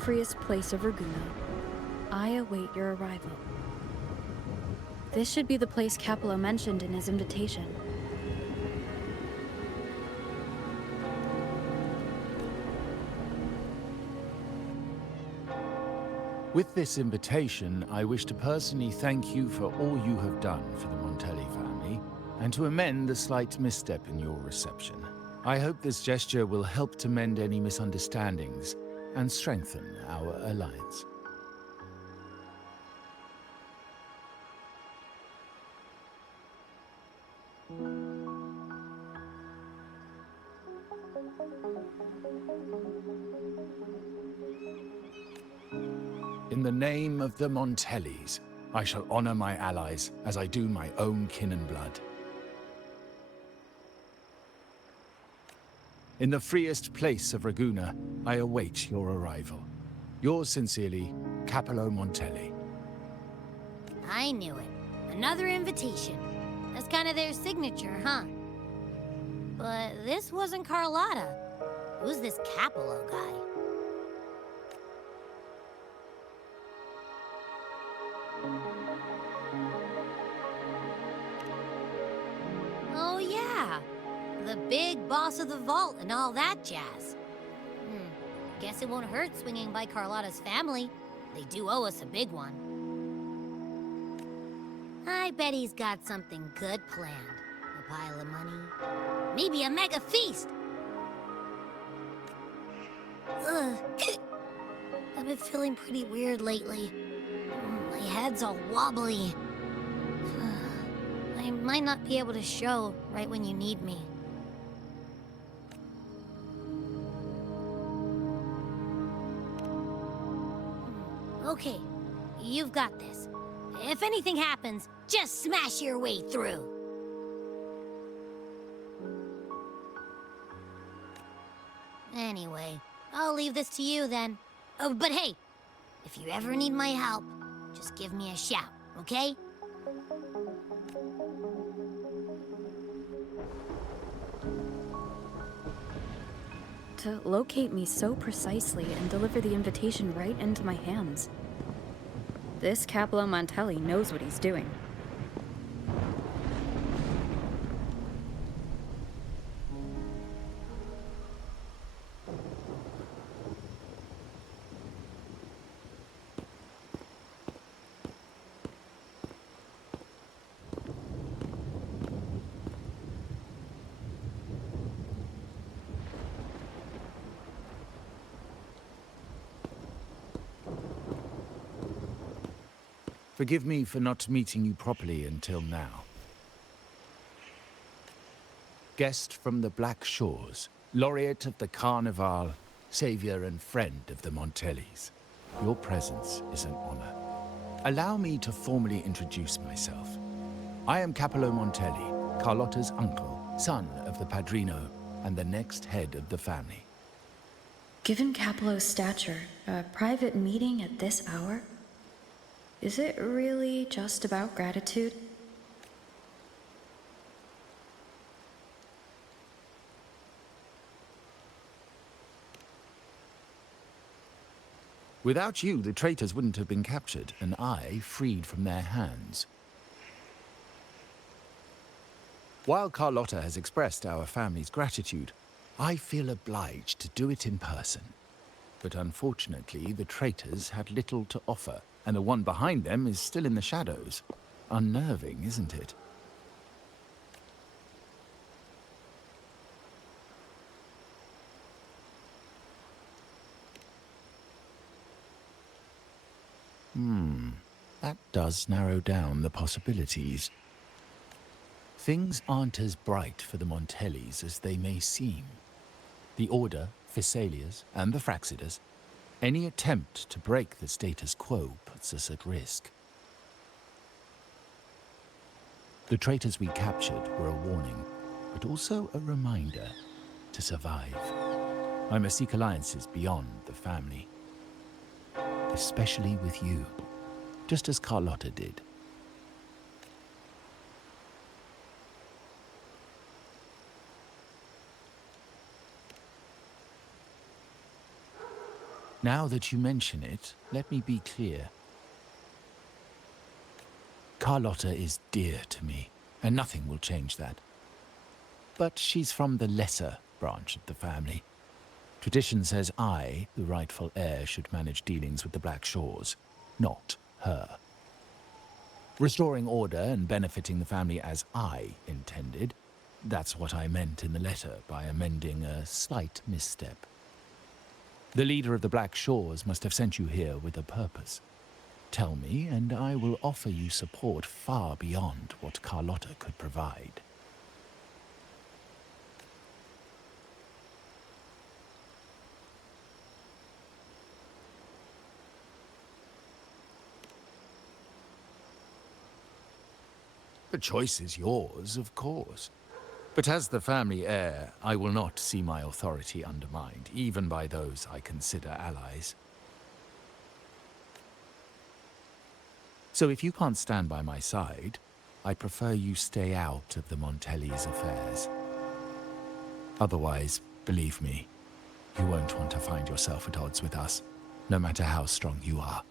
freest place of Raguna, I await your arrival. This should be the place Capello mentioned in his invitation. With this invitation, I wish to personally thank you for all you have done for the Montelli family, and to amend the slight misstep in your reception. I hope this gesture will help to mend any misunderstandings and strengthen our alliance. In the name of the Montellis, I shall honor my allies as I do my own kin and blood. In the freest place of Raguna, I await your arrival. Yours sincerely, Capello Montelli. I knew it. Another invitation. That's kind of their signature, huh? But this wasn't Carlotta. Who's this Capello guy? Oh yeah, the big boss of the vault and all that jazz. Guess it won't hurt swinging by Carlotta's family. They do owe us a big one. I bet he's got something good planned. A pile of money. Maybe a mega feast! Ugh. I've been feeling pretty weird lately. My head's all wobbly. I might not be able to show right when you need me. Okay, you've got this. If anything happens, just smash your way through. Anyway, I'll leave this to you then. Oh, but hey, if you ever need my help, just give me a shout, okay? To locate me so precisely and deliver the invitation right into my hands. This Capello Montelli knows what he's doing. Forgive me for not meeting you properly until now. Guest from the Black Shores, laureate of the Carnival, savior and friend of the Montellis. Your presence is an honor. Allow me to formally introduce myself. I am Capello Montelli, Carlotta's uncle, son of the Padrino, and the next head of the family. Given Capello's stature, a private meeting at this hour? Is it really just about gratitude? Without you, the traitors wouldn't have been captured, and I freed from their hands. While Carlotta has expressed our family's gratitude, I feel obliged to do it in person. But unfortunately, the traitors had little to offer, and the one behind them is still in the shadows. Unnerving, isn't it? That does narrow down the possibilities. Things aren't as bright for the Montellis as they may seem. The Order, Phassalias, and the Fraxidas, any attempt to break the status quo puts us at risk. The traitors we captured were a warning, but also a reminder to survive. I must seek alliances beyond the family, especially with you, just as Carlotta did. Now that you mention it, let me be clear. Carlotta is dear to me, and nothing will change that. But she's from the lesser branch of the family. Tradition says I, the rightful heir, should manage dealings with the Black Shores, not her. Restoring order and benefiting the family as I intended, that's what I meant in the letter by amending a slight misstep. The leader of the Black Shores must have sent you here with a purpose. Tell me, and I will offer you support far beyond what Carlotta could provide. The choice is yours, of course. But as the family heir, I will not see my authority undermined, even by those I consider allies. So if you can't stand by my side, I prefer you stay out of the Montelli's affairs. Otherwise, believe me, you won't want to find yourself at odds with us, no matter how strong you are.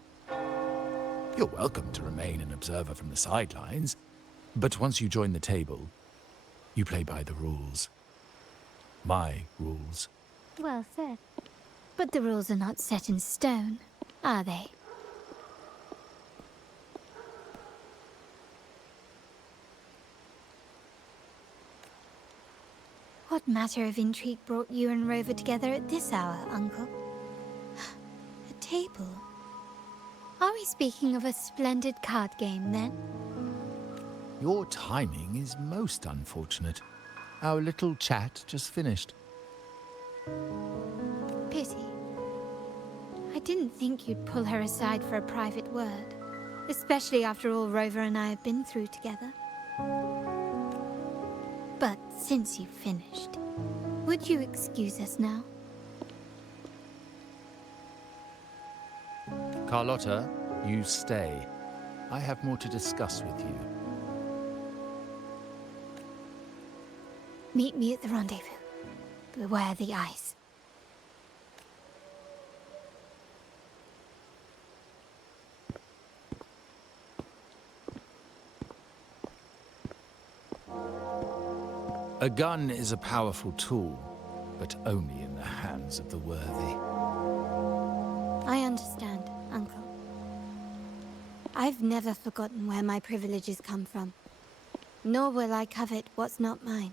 You're welcome to remain an observer from the sidelines, but once you join the table, you play by the rules. My rules. Well said. But the rules are not set in stone, are they? What matter of intrigue brought you and Rover together at this hour, Uncle? A table? Are we speaking of a splendid card game, then? Your timing is most unfortunate. Our little chat just finished. Pity. I didn't think you'd pull her aside for a private word, especially after all Rover and I have been through together. But since you've finished, would you excuse us now? Carlotta, you stay. I have more to discuss with you. Meet me at the rendezvous. Beware the ice. A gun is a powerful tool, but only in the hands of the worthy. I understand, Uncle. I've never forgotten where my privileges come from, nor will I covet what's not mine.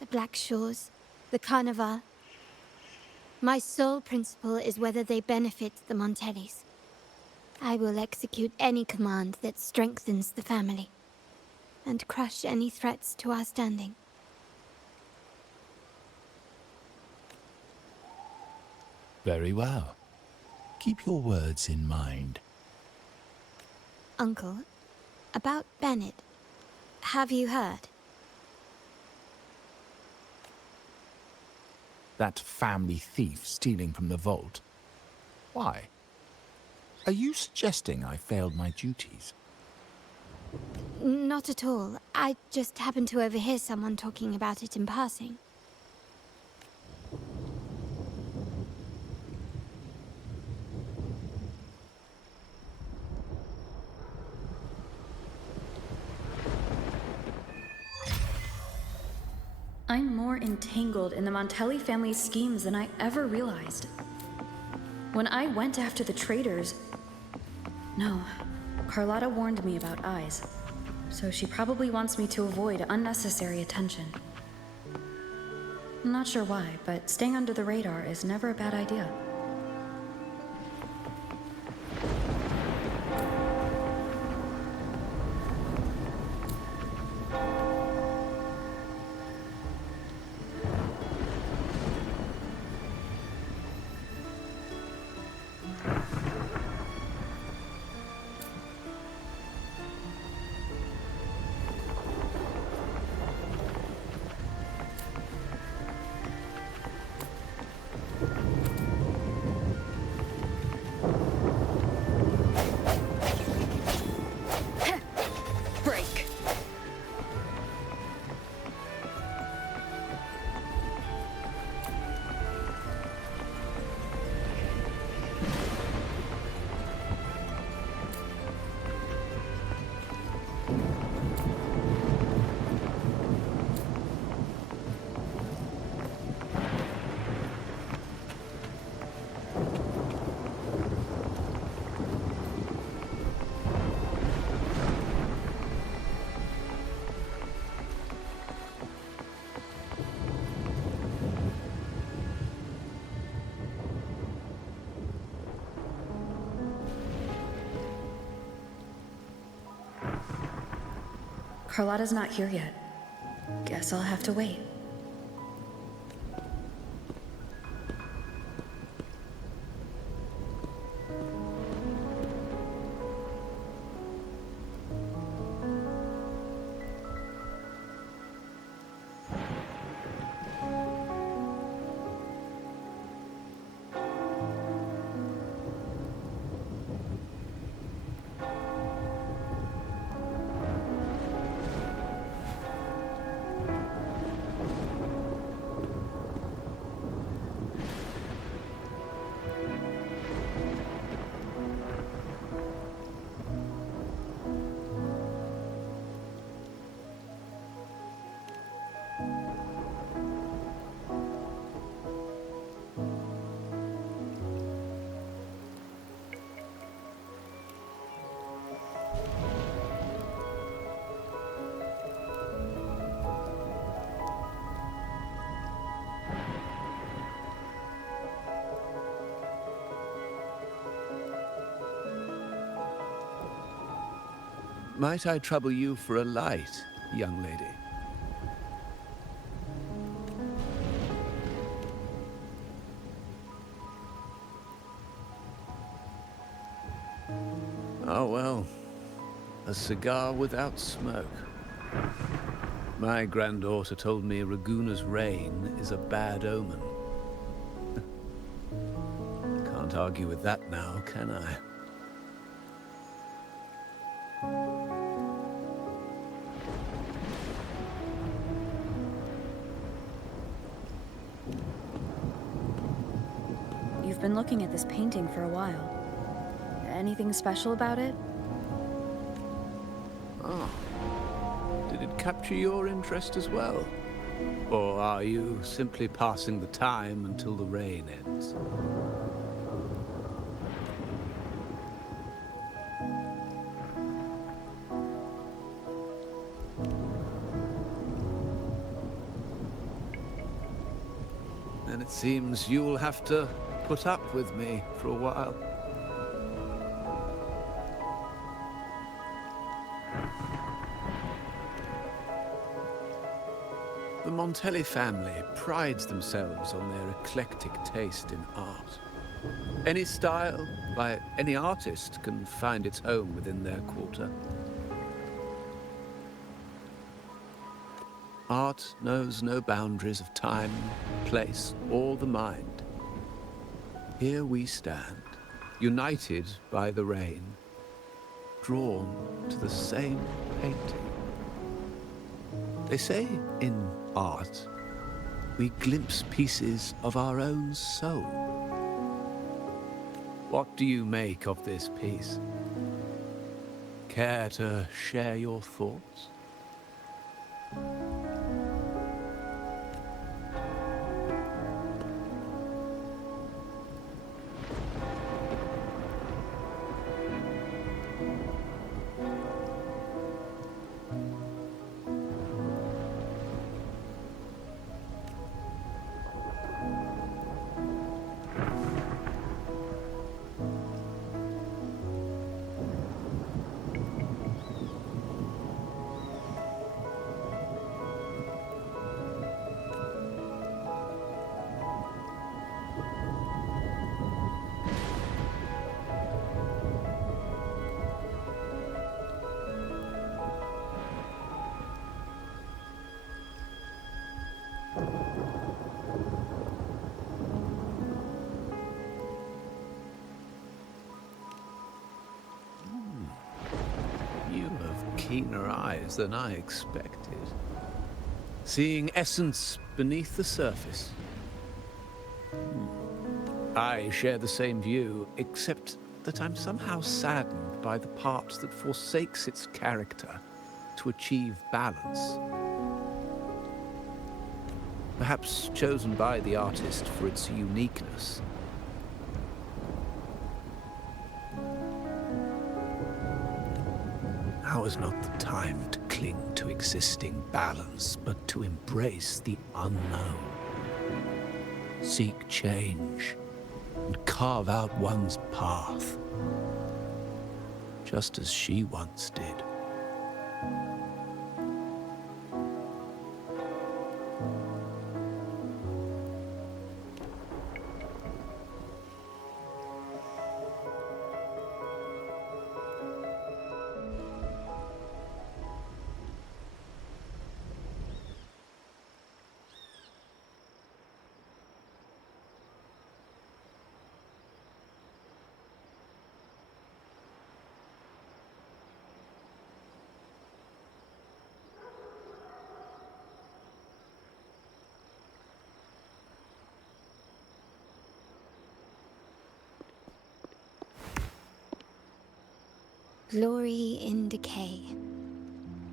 The Black Shores, the Carnival. My sole principle is whether they benefit the Montellis. I will execute any command that strengthens the family, and crush any threats to our standing. Very well. Keep your words in mind. Uncle, about Bennett, have you heard? That family thief stealing from the vault. Why? Are you suggesting I failed my duties? Not at all. I just happened to overhear someone talking about it in passing. I'm more entangled in the Montelli family's schemes than I ever realized. When I went after the traitors... No, Carlotta warned me about eyes, so she probably wants me to avoid unnecessary attention. I'm not sure why, but staying under the radar is never a bad idea. Carlotta's not here yet. Guess I'll have to wait. Might I trouble you for a light, young lady? Oh, well, a cigar without smoke. My granddaughter told me Raguna's rain is a bad omen. Can't argue with that now, can I? You've been looking at this painting for a while. Anything special about it? Oh. Did it capture your interest as well? Or are you simply passing the time until the rain ends? Then it seems you'll have to put up with me for a while. The Montelli family prides themselves on their eclectic taste in art. Any style, by any artist, can find its home within their quarter. Art knows no boundaries of time, place, or the mind. Here we stand, united by the rain, drawn to the same painting. They say in art, we glimpse pieces of our own soul. What do you make of this piece? Care to share your thoughts? Keener eyes than I expected. Seeing essence beneath the surface. I share the same view, except that I'm somehow saddened by the part that forsakes its character to achieve balance. Perhaps chosen by the artist for its uniqueness. Now is not the time to cling to existing balance, but to embrace the unknown. Seek change, and carve out one's path, just as she once did. Glory in Decay.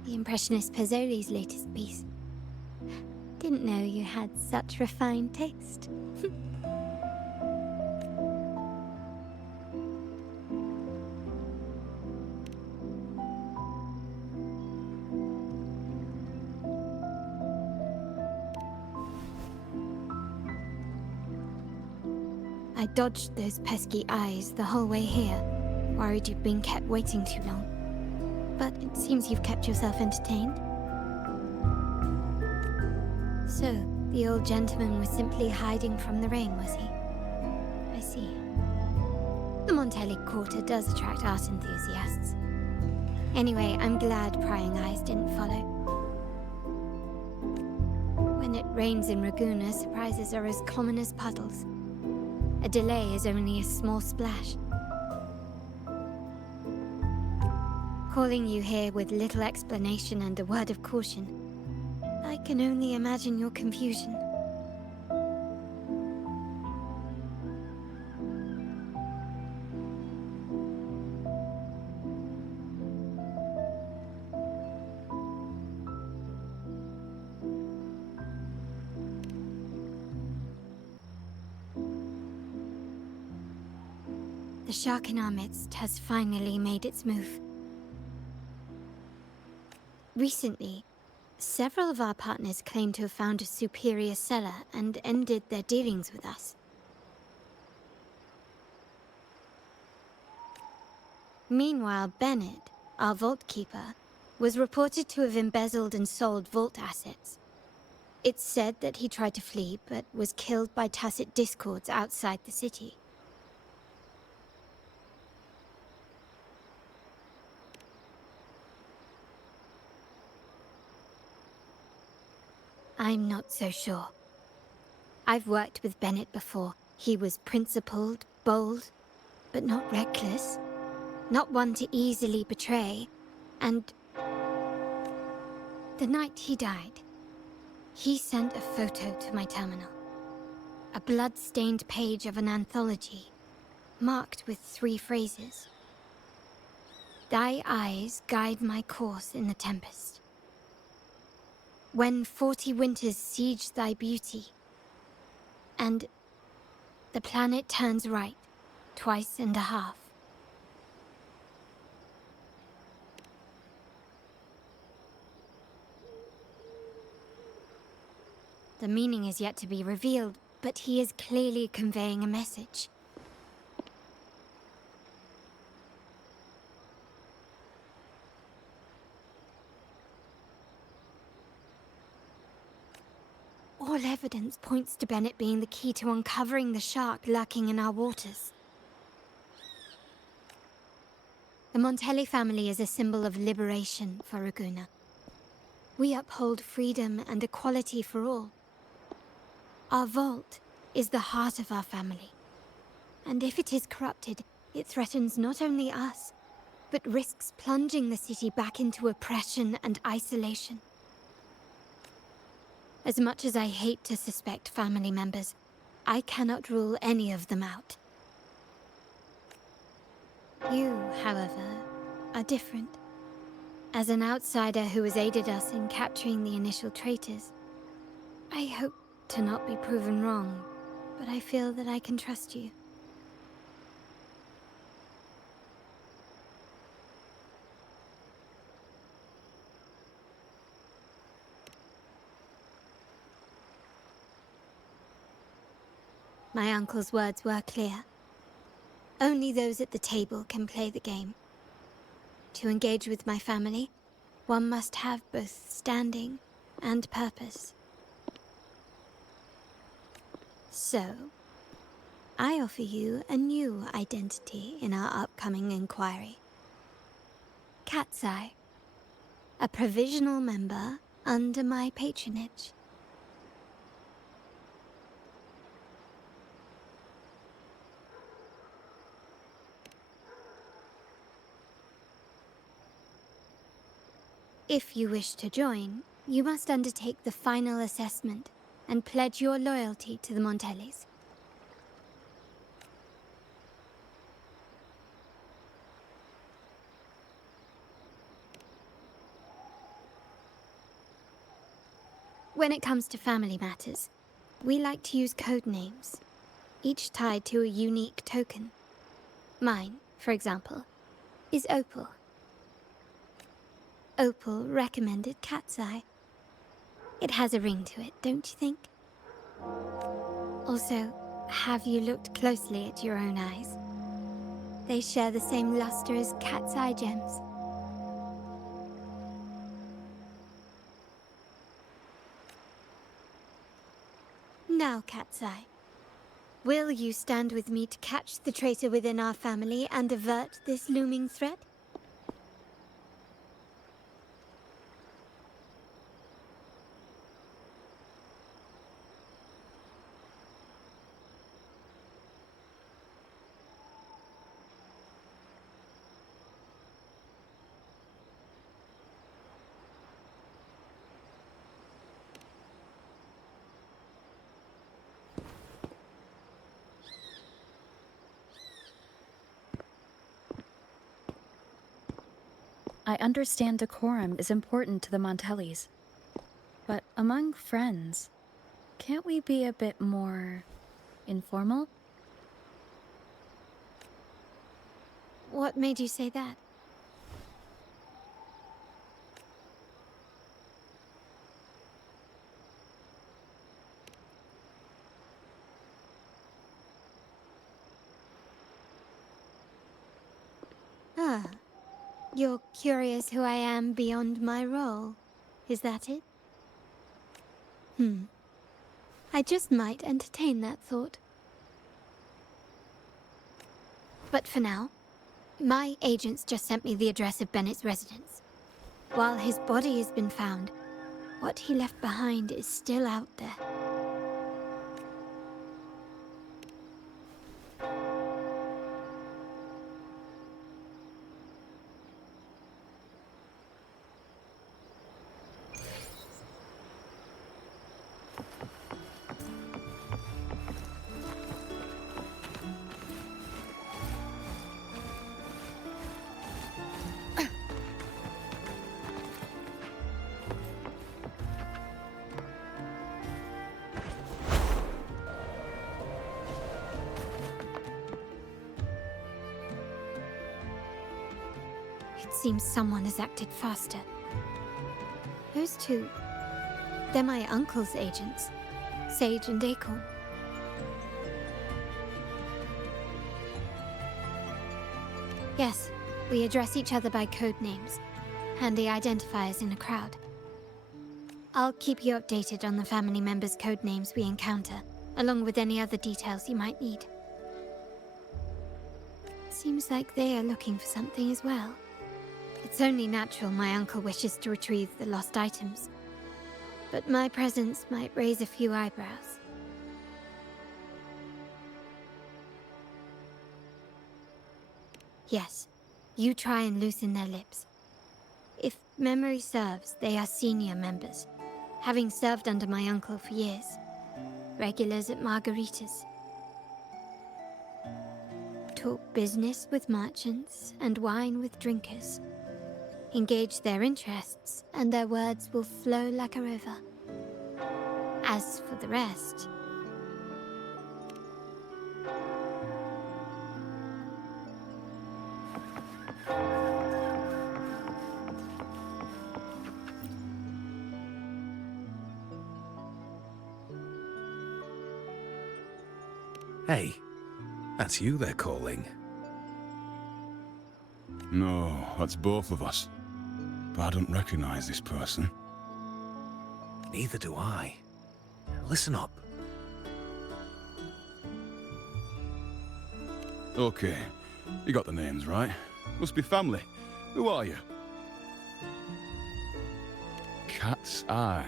The Impressionist Pazzoli's latest piece. Didn't know you had such refined taste. I dodged those pesky eyes the whole way here, worried you'd been kept waiting too long. But it seems you've kept yourself entertained. So, the old gentleman was simply hiding from the rain, was he? I see. The Montelli Quarter does attract art enthusiasts. Anyway, I'm glad prying eyes didn't follow. When it rains in Ragusa, surprises are as common as puddles. A delay is only a small splash. Calling you here with little explanation and a word of caution, I can only imagine your confusion. The shark in our midst has finally made its move. Recently, several of our partners claim to have found a superior cellar and ended their dealings with us. Meanwhile, Bennett, our vault keeper, was reported to have embezzled and sold vault assets. It's said that he tried to flee, but was killed by tacit discords outside the city. I'm not so sure. I've worked with Bennett before. He was principled, bold, but not reckless. Not one to easily betray. And the night he died, he sent a photo to my terminal. A blood-stained page of an anthology, marked with 3 phrases. Thy eyes guide my course in the tempest. When 40 winters siege thy beauty, and the planet turns right, twice and a half. The meaning is yet to be revealed, but he is clearly conveying a message. All evidence points to Bennett being the key to uncovering the shark lurking in our waters. The Montelli family is a symbol of liberation for Ragusa. We uphold freedom and equality for all. Our vault is the heart of our family. And if it is corrupted, it threatens not only us, but risks plunging the city back into oppression and isolation. As much as I hate to suspect family members, I cannot rule any of them out. You, however, are different. As an outsider who has aided us in capturing the initial traitors, I hope to not be proven wrong, but I feel that I can trust you. My uncle's words were clear. Only those at the table can play the game. To engage with my family, one must have both standing and purpose. So, I offer you a new identity in our upcoming inquiry. Cat's Eye, a provisional member under my patronage. If you wish to join, you must undertake the final assessment and pledge your loyalty to the Montellis. When it comes to family matters, we like to use code names, each tied to a unique token. Mine, for example, is Opal. Opal recommended Cat's Eye. It has a ring to it, don't you think? Also, have you looked closely at your own eyes? They share the same luster as Cat's Eye gems. Now, Cat's Eye, will you stand with me to catch the traitor within our family and avert this looming threat? I understand decorum is important to the Montellis. But among friends, can't we be a bit more informal? What made you say that? Ah, you're curious who I am beyond my role. Is that it? I just might entertain that thought. But for now, my agents just sent me the address of Bennett's residence. While his body has been found, what he left behind is still out there. It seems someone has acted faster. Those two, they're my uncle's agents, Sage and Acorn. Yes, we address each other by code names, handy identifiers in a crowd. I'll keep you updated on the family members' code names we encounter, along with any other details you might need. Seems like they are looking for something as well. It's only natural my uncle wishes to retrieve the lost items. But my presence might raise a few eyebrows. Yes, you try and loosen their lips. If memory serves, they are senior members, having served under my uncle for years. Regulars at Margarita's. Talk business with merchants and wine with drinkers. Engage their interests, and their words will flow like a river. As for the rest... Hey, that's you they're calling. No, that's both of us. But I don't recognize this person. Neither do I. Listen up. Okay, you got the names right. Must be family. Who are you? Cat's Eye.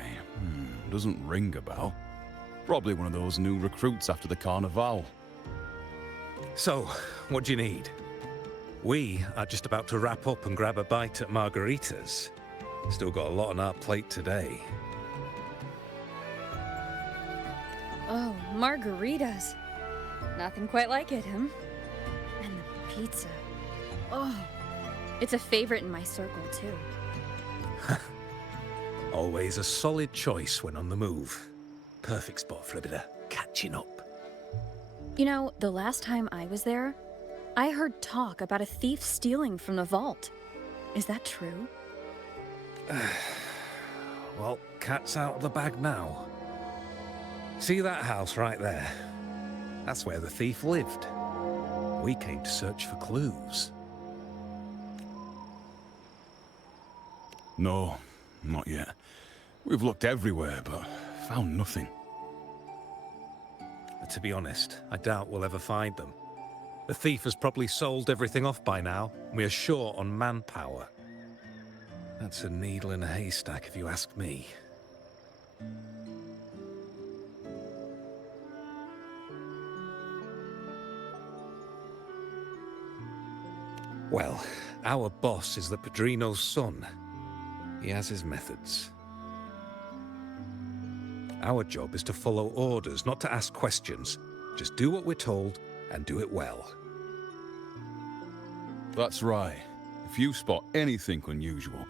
Doesn't ring a bell. Probably one of those new recruits after the Carnival. So, what do you need? We are just about to wrap up and grab a bite at Margarita's. Still got a lot on our plate today. Oh, margaritas. Nothing quite like it, And the pizza. Oh, it's a favorite in my circle, too. Always a solid choice when on the move. Perfect spot for a bit of catching up. You know, the last time I was there, I heard talk about a thief stealing from the vault. Is that true? Well, cat's out of the bag now. See that house right there? That's where the thief lived. We came to search for clues. No, not yet. We've looked everywhere, but found nothing. To be honest, I doubt we'll ever find them. The thief has probably sold everything off by now. We are short on manpower. That's a needle in a haystack, if you ask me. Well, our boss is the Padrino's son. He has his methods. Our job is to follow orders, not to ask questions. Just do what we're told, and do it well. That's right. If you spot anything unusual,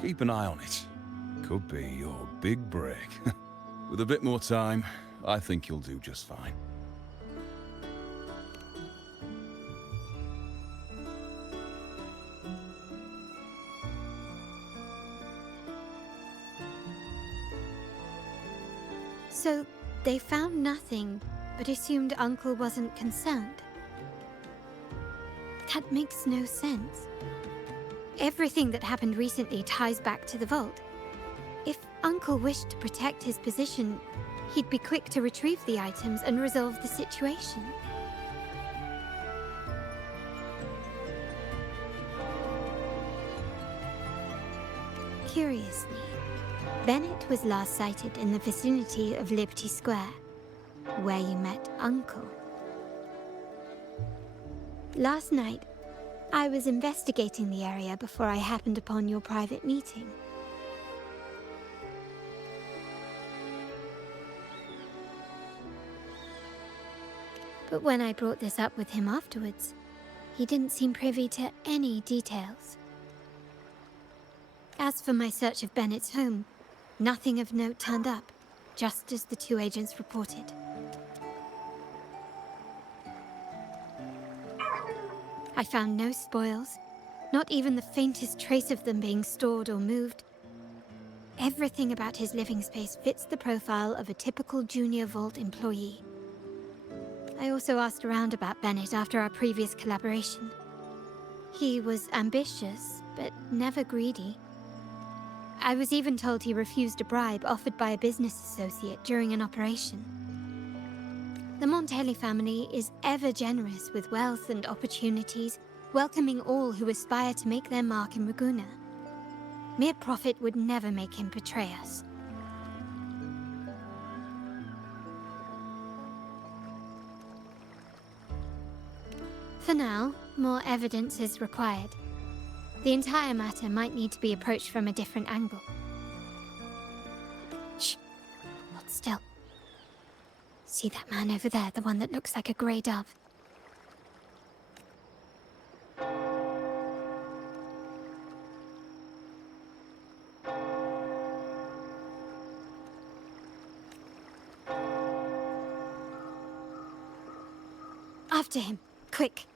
keep an eye on it. Could be your big break. With a bit more time, I think you'll do just fine. So, they found nothing, but assumed Uncle wasn't concerned. That makes no sense. Everything that happened recently ties back to the vault. If Uncle wished to protect his position, he'd be quick to retrieve the items and resolve the situation. Curiously, Bennett was last sighted in the vicinity of Liberty Square, where you met Uncle. Last night, I was investigating the area before I happened upon your private meeting. But when I brought this up with him afterwards, he didn't seem privy to any details. As for my search of Bennett's home, nothing of note turned up, just as the two agents reported. I found no spoils, not even the faintest trace of them being stored or moved. Everything about his living space fits the profile of a typical Junior Vault employee. I also asked around about Bennett after our previous collaboration. He was ambitious, but never greedy. I was even told he refused a bribe offered by a business associate during an operation. The Montelli family is ever generous with wealth and opportunities, welcoming all who aspire to make their mark in Ragusa. Mere profit would never make him betray us. For now, more evidence is required. The entire matter might need to be approached from a different angle. Shh! Hold still. See that man over there, the one that looks like a grey dove? After him, quick!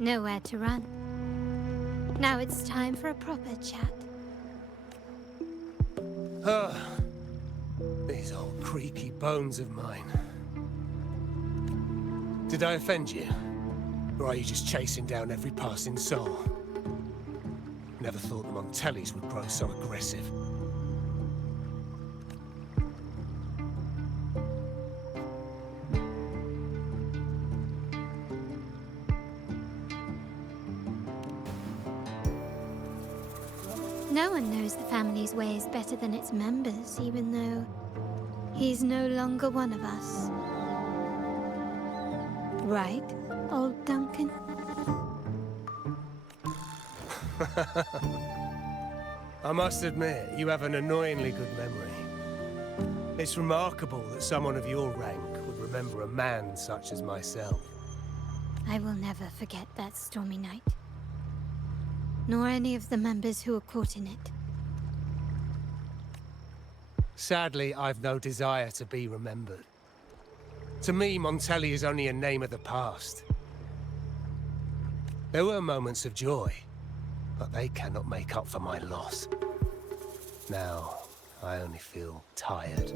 Nowhere to run. Now it's time for a proper chat. These old creaky bones of mine. Did I offend you? Or are you just chasing down every passing soul? Never thought the Montellis would grow so aggressive. No one knows the family's ways better than its members, even though he's no longer one of us. Right, old Duncan? I must admit, you have an annoyingly good memory. It's remarkable that someone of your rank would remember a man such as myself. I will never forget that stormy night. Nor any of the members who were caught in it. Sadly, I've no desire to be remembered. To me, Montelli is only a name of the past. There were moments of joy, but they cannot make up for my loss. Now, I only feel tired.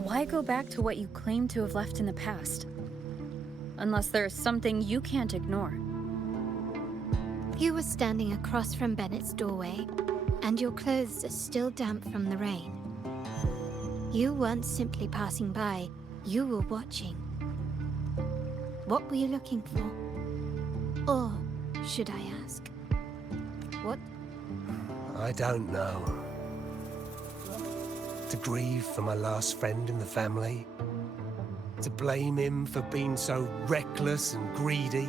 Why go back to what you claim to have left in the past? Unless there is something you can't ignore. You were standing across from Bennett's doorway, and your clothes are still damp from the rain. You weren't simply passing by, you were watching. What were you looking for? Or, should I ask, what? I don't know. To grieve for my last friend in the family? To blame him for being so reckless and greedy?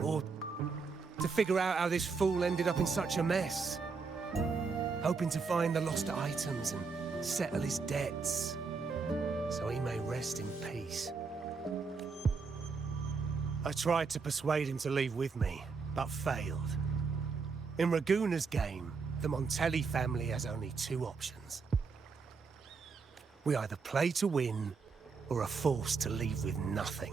Or to figure out how this fool ended up in such a mess? Hoping to find the lost items and settle his debts, so he may rest in peace. I tried to persuade him to leave with me, but failed. In Raguna's game, the Montelli family has only two options. We either play to win, or are forced to leave with nothing.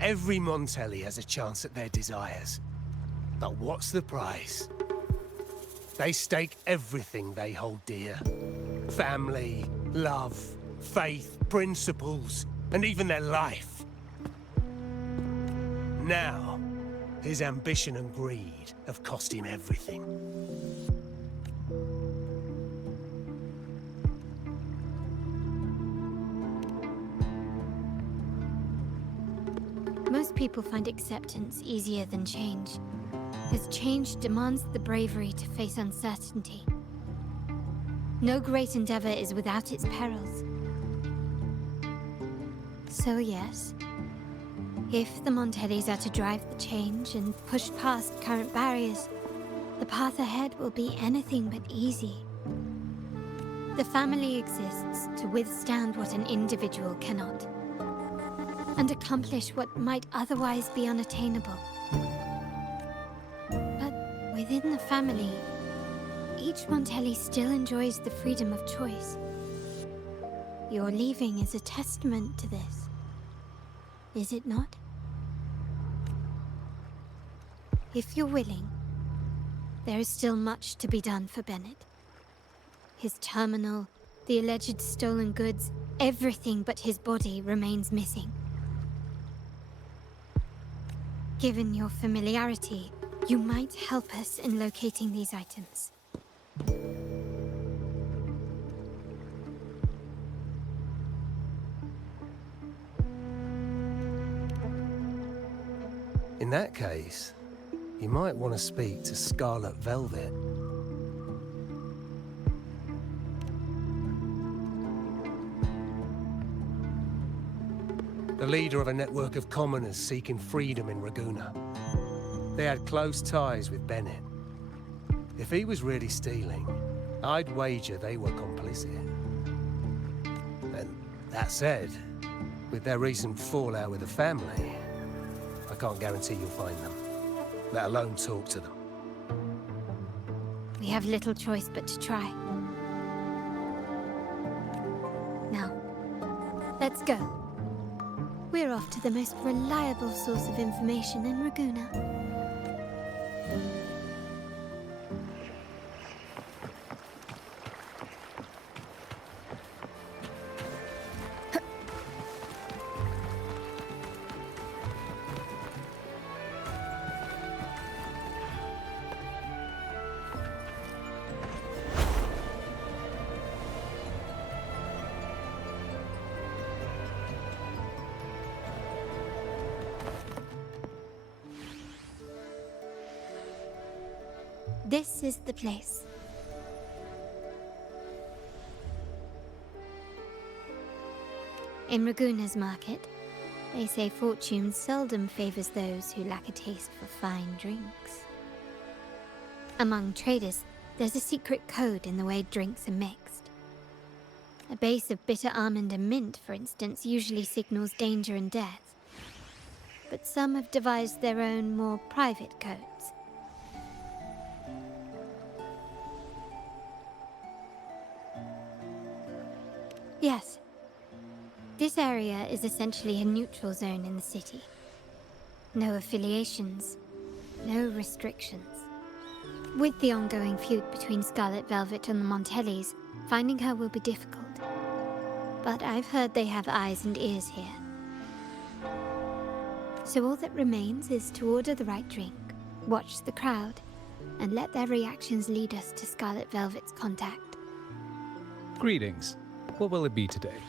Every Montelli has a chance at their desires. But what's the price? They stake everything they hold dear. Family, love, faith, principles, and even their life. Now, his ambition and greed have cost him everything. Most people find acceptance easier than change, as change demands the bravery to face uncertainty. No great endeavor is without its perils. So yes, if the Montellis are to drive the change and push past current barriers, the path ahead will be anything but easy. The family exists to withstand what an individual cannot, and accomplish what might otherwise be unattainable. But within the family, each Montelli still enjoys the freedom of choice. Your leaving is a testament to this, is it not? If you're willing, there is still much to be done for Bennett. His terminal, the alleged stolen goods, everything but his body remains missing. Given your familiarity, you might help us in locating these items. In that case, you might want to speak to Scarlet Velvet. The leader of a network of commoners seeking freedom in Raguna. They had close ties with Bennett. If he was really stealing, I'd wager they were complicit. And that said, with their recent fallout with the family, I can't guarantee you'll find them, let alone talk to them. We have little choice but to try. Now, let's go. We're off to the most reliable source of information in Raguna. This is the place. In Raguna's market, they say fortune seldom favors those who lack a taste for fine drinks. Among traders, there's a secret code in the way drinks are mixed. A base of bitter almond and mint, for instance, usually signals danger and death. But some have devised their own, more private codes. Yes. This area is essentially a neutral zone in the city. No affiliations, no restrictions. With the ongoing feud between Scarlet Velvet and the Montellis, finding her will be difficult. But I've heard they have eyes and ears here. So all that remains is to order the right drink, watch the crowd, and let their reactions lead us to Scarlet Velvet's contact. Greetings. What will it be today?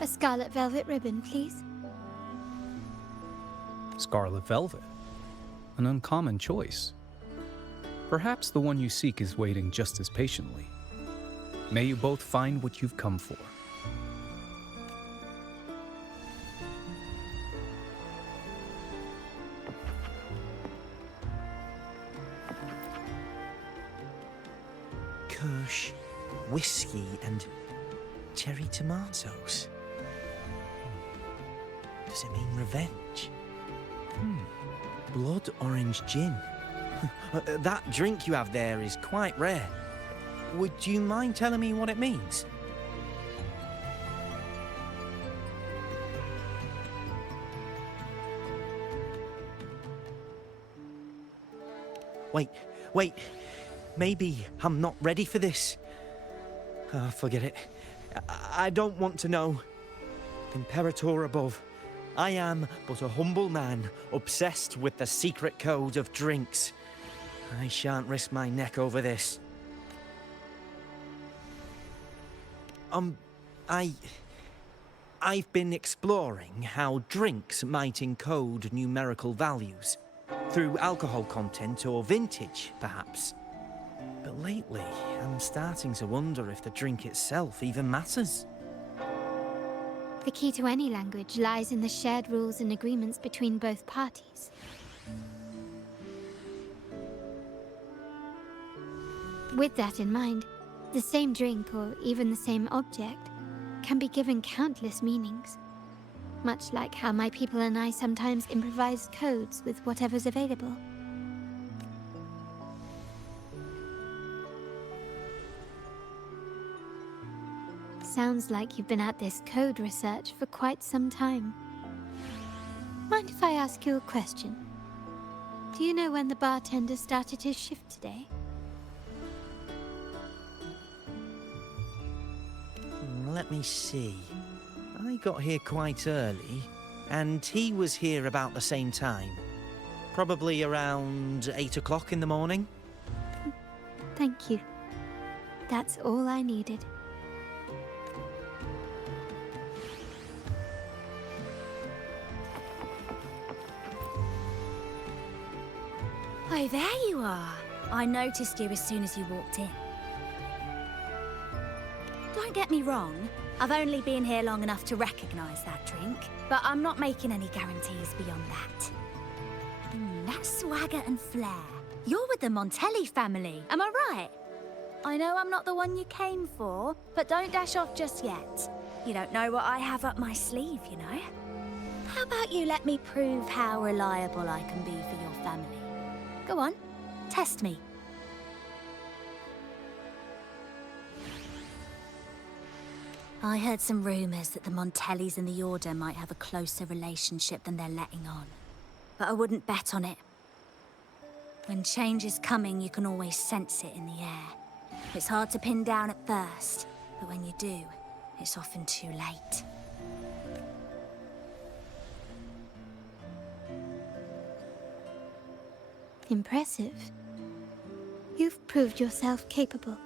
A Scarlet Velvet ribbon, please. Scarlet Velvet. An uncommon choice. Perhaps the one you seek is waiting just as patiently. May you both find what you've come for. Kirsch, whiskey, and cherry tomatoes. Does it mean revenge? Blood orange gin. That drink you have there is quite rare. Would you mind telling me what it means? Wait. Maybe I'm not ready for this. Forget it. I don't want to know. Imperator above, I am but a humble man, obsessed with the secret code of drinks. I shan't risk my neck over this. I've been exploring how drinks might encode numerical values. Through alcohol content or vintage, perhaps. But lately, I'm starting to wonder if the drink itself even matters. The key to any language lies in the shared rules and agreements between both parties. With that in mind, the same drink or even the same object can be given countless meanings. Much like how my people and I sometimes improvise codes with whatever's available. Sounds like you've been at this code research for quite some time. Mind if I ask you a question? Do you know when the bartender started his shift today? Let me see. I got here quite early, and he was here about the same time. Probably around 8 o'clock in the morning. Thank you. That's all I needed. Oh, there you are. I noticed you as soon as you walked in. Don't get me wrong, I've only been here long enough to recognise that drink, but I'm not making any guarantees beyond that. That swagger and flair. You're with the Montelli family, am I right? I know I'm not the one you came for, but don't dash off just yet. You don't know what I have up my sleeve, you know? How about you let me prove how reliable I can be for your family? Go on, test me. I heard some rumours that the Montellis and the Order might have a closer relationship than they're letting on. But I wouldn't bet on it. When change is coming, you can always sense it in the air. It's hard to pin down at first, but when you do, it's often too late. Impressive. You've proved yourself capable.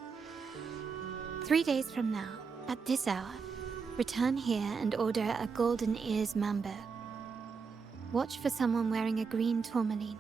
3 days from now, at this hour, return here and order a golden ears mambo. Watch for someone wearing a green tourmaline.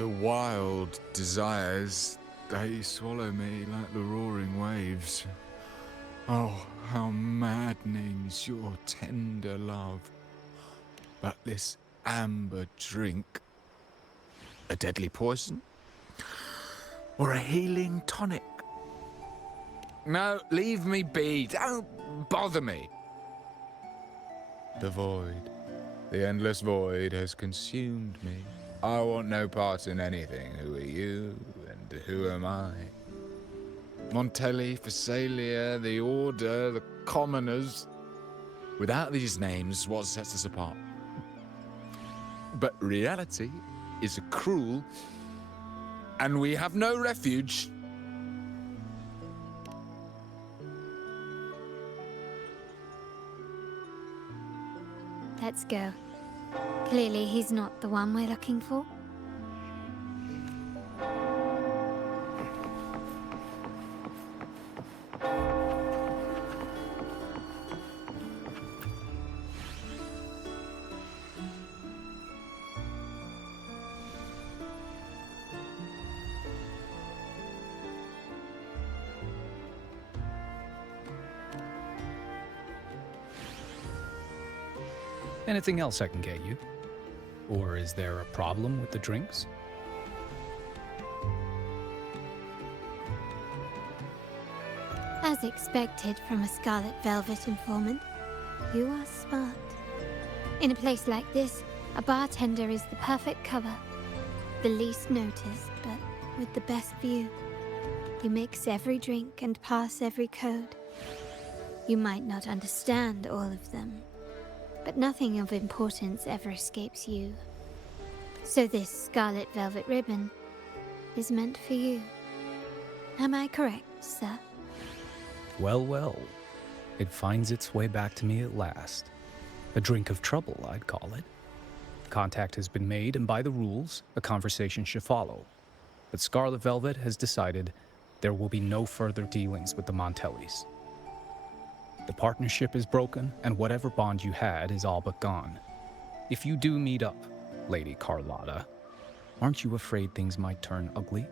The wild desires, they swallow me like the roaring waves. Oh, how maddening's your tender love. But this amber drink, a deadly poison? Or a healing tonic? No, leave me be. Don't bother me. The void, the endless void has consumed me. I want no part in anything. Who are you and who am I? Montelli, Phasalia, the Order, the Commoners. Without these names, what sets us apart? But reality is cruel, and we have no refuge. Let's go. Clearly, he's not the one we're looking for. Anything else I can get you? Or is there a problem with the drinks? As expected from a Scarlet Velvet informant, you are smart. In a place like this, a bartender is the perfect cover. The least noticed, but with the best view. You mix every drink and pass every code. You might not understand all of them, but nothing of importance ever escapes you. So this Scarlet Velvet ribbon is meant for you. Am I correct, sir? Well, well. It finds its way back to me at last. A drink of trouble, I'd call it. Contact has been made, and by the rules, a conversation should follow. But Scarlet Velvet has decided there will be no further dealings with the Montellis. The partnership is broken, and whatever bond you had is all but gone. If you do meet up, Lady Carlotta, aren't you afraid things might turn ugly?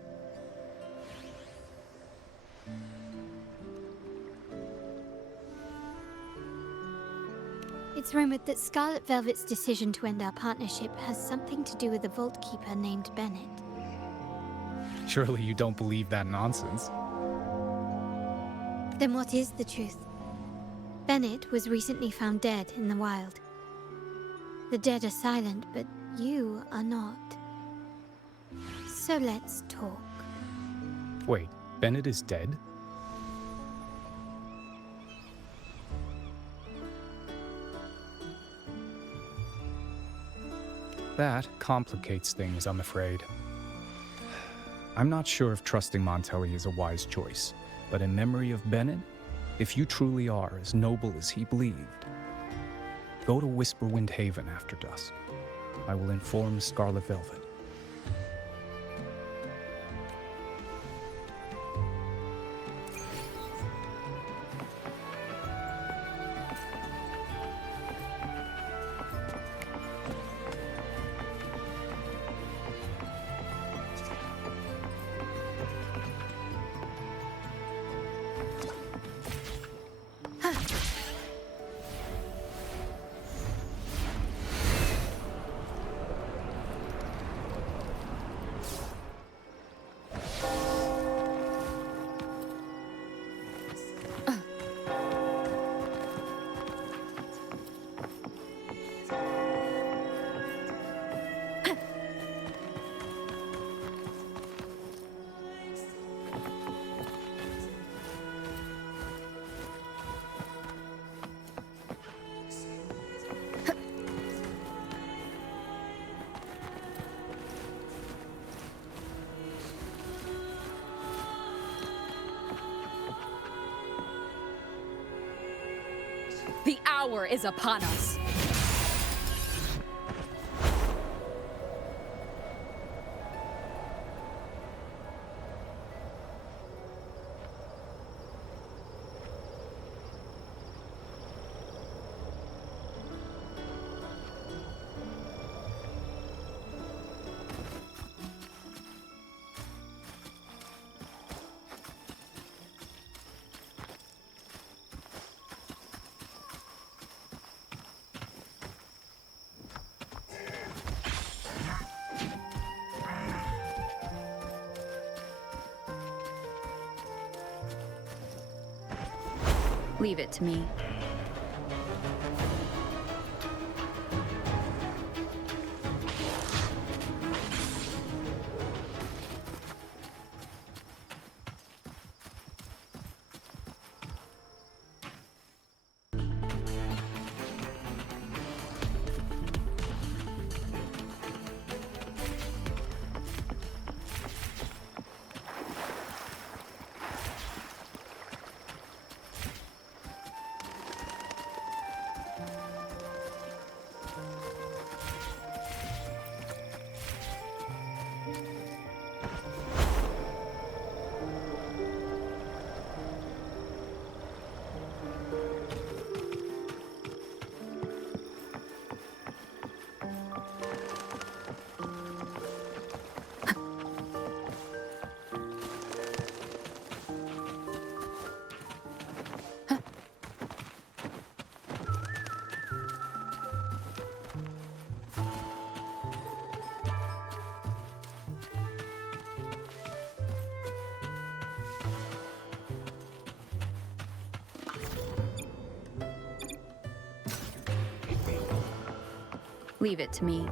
It's rumored that Scarlet Velvet's decision to end our partnership has something to do with a Vault Keeper named Bennett. Surely you don't believe that nonsense. Then what is the truth? Bennett was recently found dead in the wild. The dead are silent, but you are not. So let's talk. Wait, Bennett is dead? That complicates things, I'm afraid. I'm not sure if trusting Montelli is a wise choice, but in memory of Bennett, if you truly are as noble as he believed, go to Whisperwind Haven after dusk. I will inform Scarlet Velvet. The hour is upon us. Leave it to me. Leave it to me.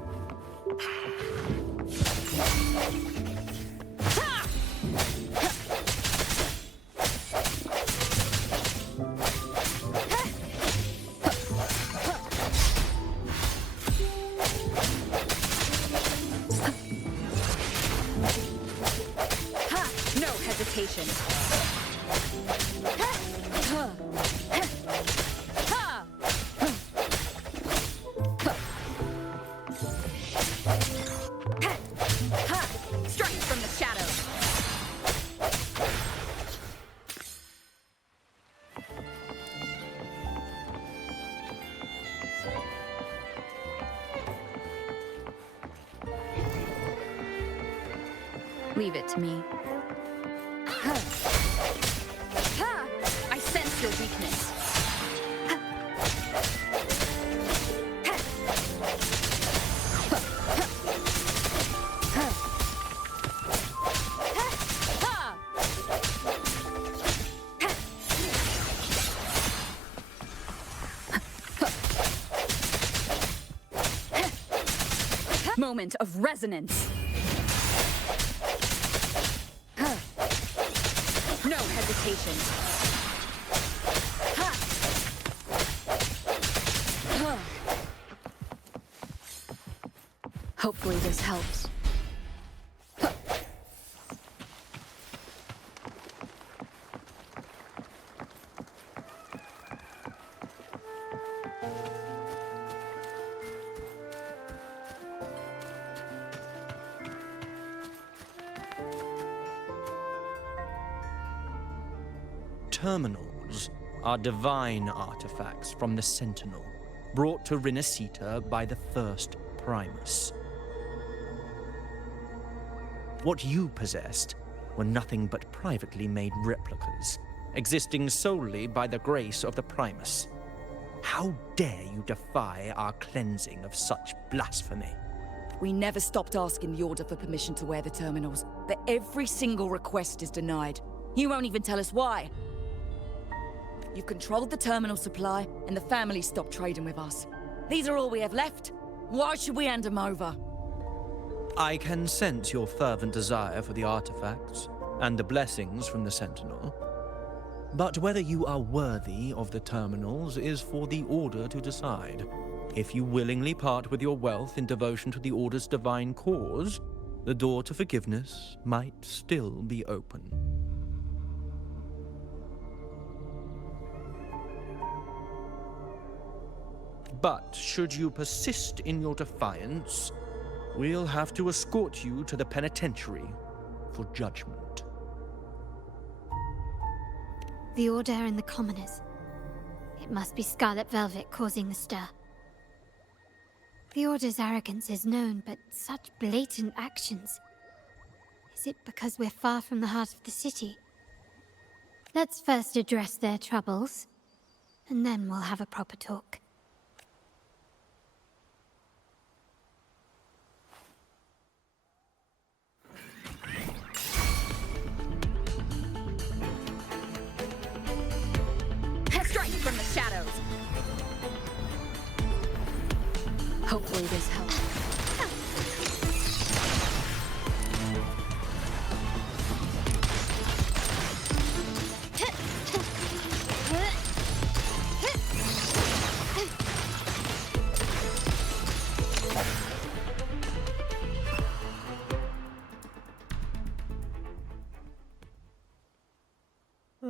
No hesitation. Strike from the shadows. Leave it to me. I sense your weakness. Moment of resonance. No hesitation. Hopefully this helps. Terminals are divine artifacts from the Sentinel, brought to Rinascita by the first Primus. What you possessed were nothing but privately made replicas, existing solely by the grace of the Primus. How dare you defy our cleansing of such blasphemy? We never stopped asking the Order for permission to wear the terminals, but every single request is denied. You won't even tell us why. You've controlled the terminal supply, and the family stopped trading with us. These are all we have left. Why should we hand them over? I can sense your fervent desire for the artifacts and the blessings from the Sentinel. But whether you are worthy of the terminals is for the Order to decide. If you willingly part with your wealth in devotion to the Order's divine cause, the door to forgiveness might still be open. But should you persist in your defiance, we'll have to escort you to the penitentiary for judgment. The Order and the Commoners. It must be Scarlet Velvet causing the stir. The Order's arrogance is known, but such blatant actions. Is it because we're far from the heart of the city? Let's first address their troubles, and then we'll have a proper talk. Strike!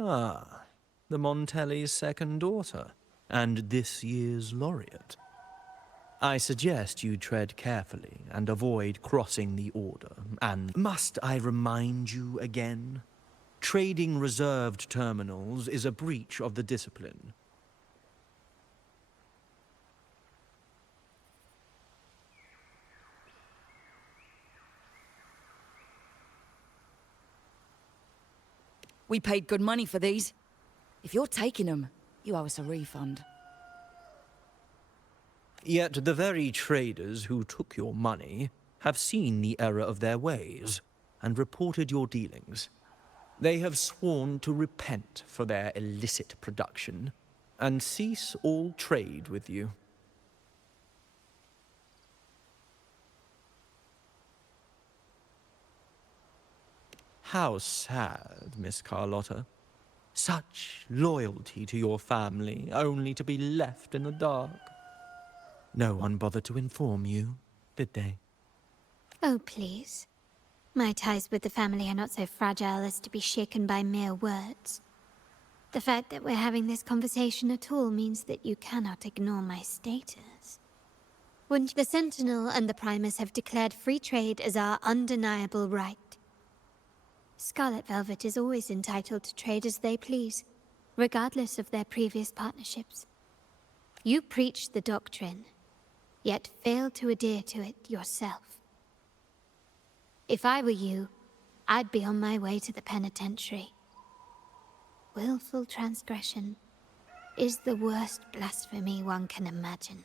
Ah, the Montelli's second daughter, and this year's laureate. I suggest you tread carefully and avoid crossing the order. And must I remind you again? Trading reserved terminals is a breach of the discipline. We paid good money for these. If you're taking them, you owe us a refund. Yet the very traders who took your money have seen the error of their ways and reported your dealings. They have sworn to repent for their illicit production and cease all trade with you. How sad, Miss Carlotta. Such loyalty to your family, only to be left in the dark. No one bothered to inform you, did they? Oh, please. My ties with the family are not so fragile as to be shaken by mere words. The fact that we're having this conversation at all means that you cannot ignore my status. The Sentinel and the Primus have declared free trade as our undeniable right. Scarlet Velvet is always entitled to trade as they please, regardless of their previous partnerships. You preach the doctrine, yet fail to adhere to it yourself. If I were you, I'd be on my way to the penitentiary. Willful transgression is the worst blasphemy one can imagine.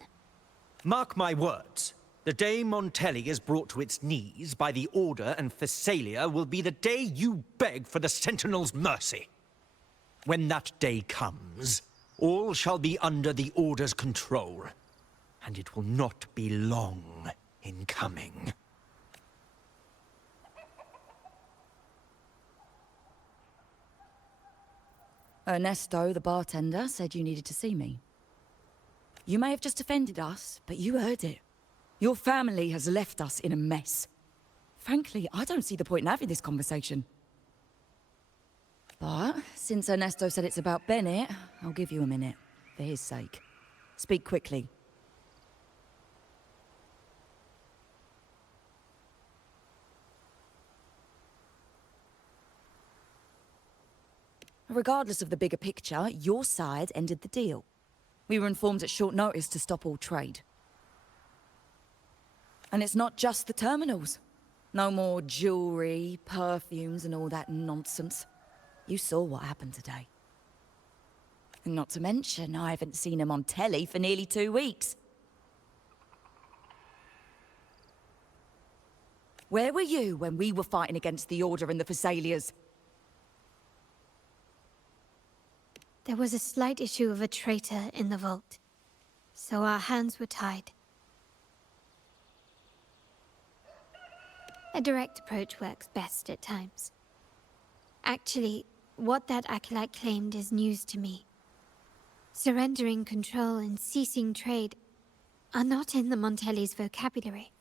Mark my words. The day Montelli is brought to its knees by the Order and Phasalia will be the day you beg for the Sentinel's mercy. When that day comes, all shall be under the Order's control, and it will not be long in coming. Ernesto, the bartender, said you needed to see me. You may have just offended us, but you heard it. Your family has left us in a mess. Frankly, I don't see the point in having this conversation. But since Ernesto said it's about Bennett, I'll give you a minute, for his sake. Speak quickly. Regardless of the bigger picture, your side ended the deal. We were informed at short notice to stop all trade. And it's not just the terminals. No more jewelry, perfumes, and all that nonsense. You saw what happened today. And not to mention, I haven't seen him on telly for nearly 2 weeks. Where were you when we were fighting against the Order and the Phasalias? There was a slight issue of a traitor in the vault, so our hands were tied. A direct approach works best at times. Actually, what that acolyte claimed is news to me. Surrendering control and ceasing trade are not in the Montelli's vocabulary.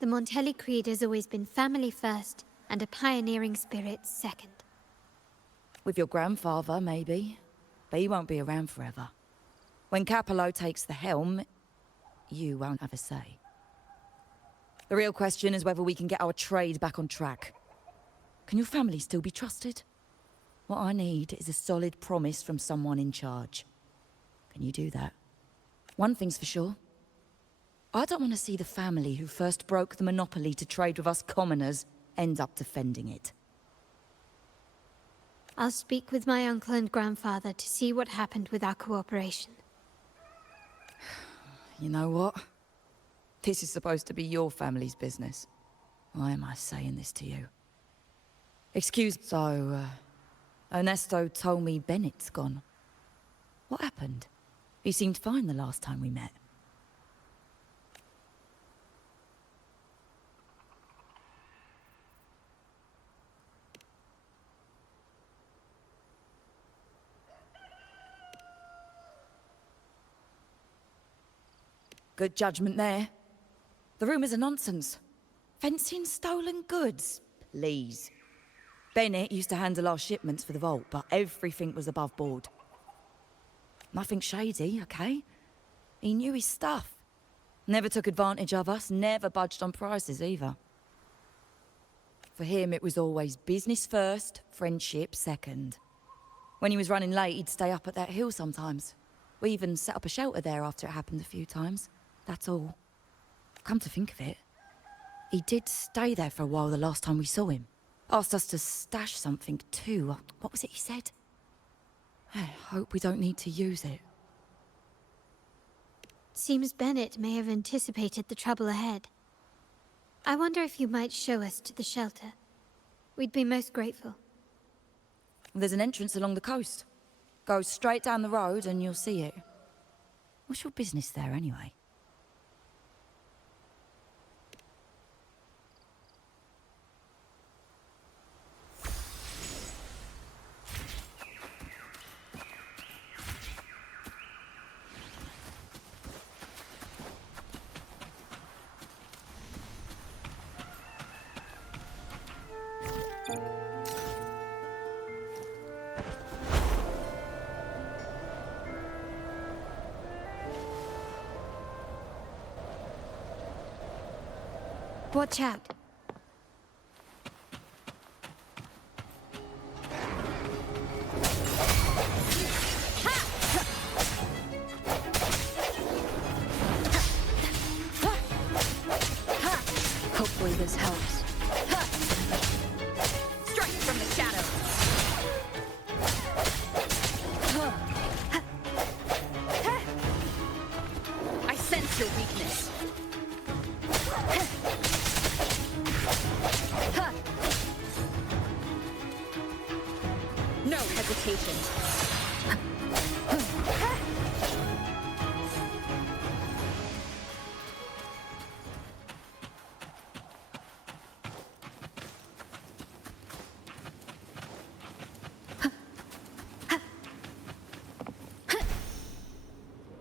The Montelli creed has always been family first and a pioneering spirit second. With your grandfather, maybe. But he won't be around forever. When Capello takes the helm, you won't have a say. The real question is whether we can get our trade back on track. Can your family still be trusted? What I need is a solid promise from someone in charge. Can you do that? One thing's for sure. I don't want to see the family who first broke the monopoly to trade with us commoners end up defending it. I'll speak with my uncle and grandfather to see what happened with our cooperation. You know what? This is supposed to be your family's business. Why am I saying this to you? Excuse me. So, Ernesto told me Bennett's gone. What happened? He seemed fine the last time we met. Good judgment there. The rumors are nonsense. Fencing stolen goods, please. Bennett used to handle our shipments for the vault, but everything was above board. Nothing shady, okay? He knew his stuff. Never took advantage of us, never budged on prices either. For him, it was always business first, friendship second. When he was running late, he'd stay up at that hill sometimes. We even set up a shelter there after it happened a few times. That's all. Come to think of it, he did stay there for a while the last time we saw him. Asked us to stash something too. What was it he said? I hope we don't need to use it. Seems Bennett may have anticipated the trouble ahead. I wonder if you might show us to the shelter. We'd be most grateful. There's an entrance along the coast. Go straight down the road and you'll see it. What's your business there anyway? Watch out. Hopefully this helps. Strike from the shadows. I sense your weakness. No hesitation.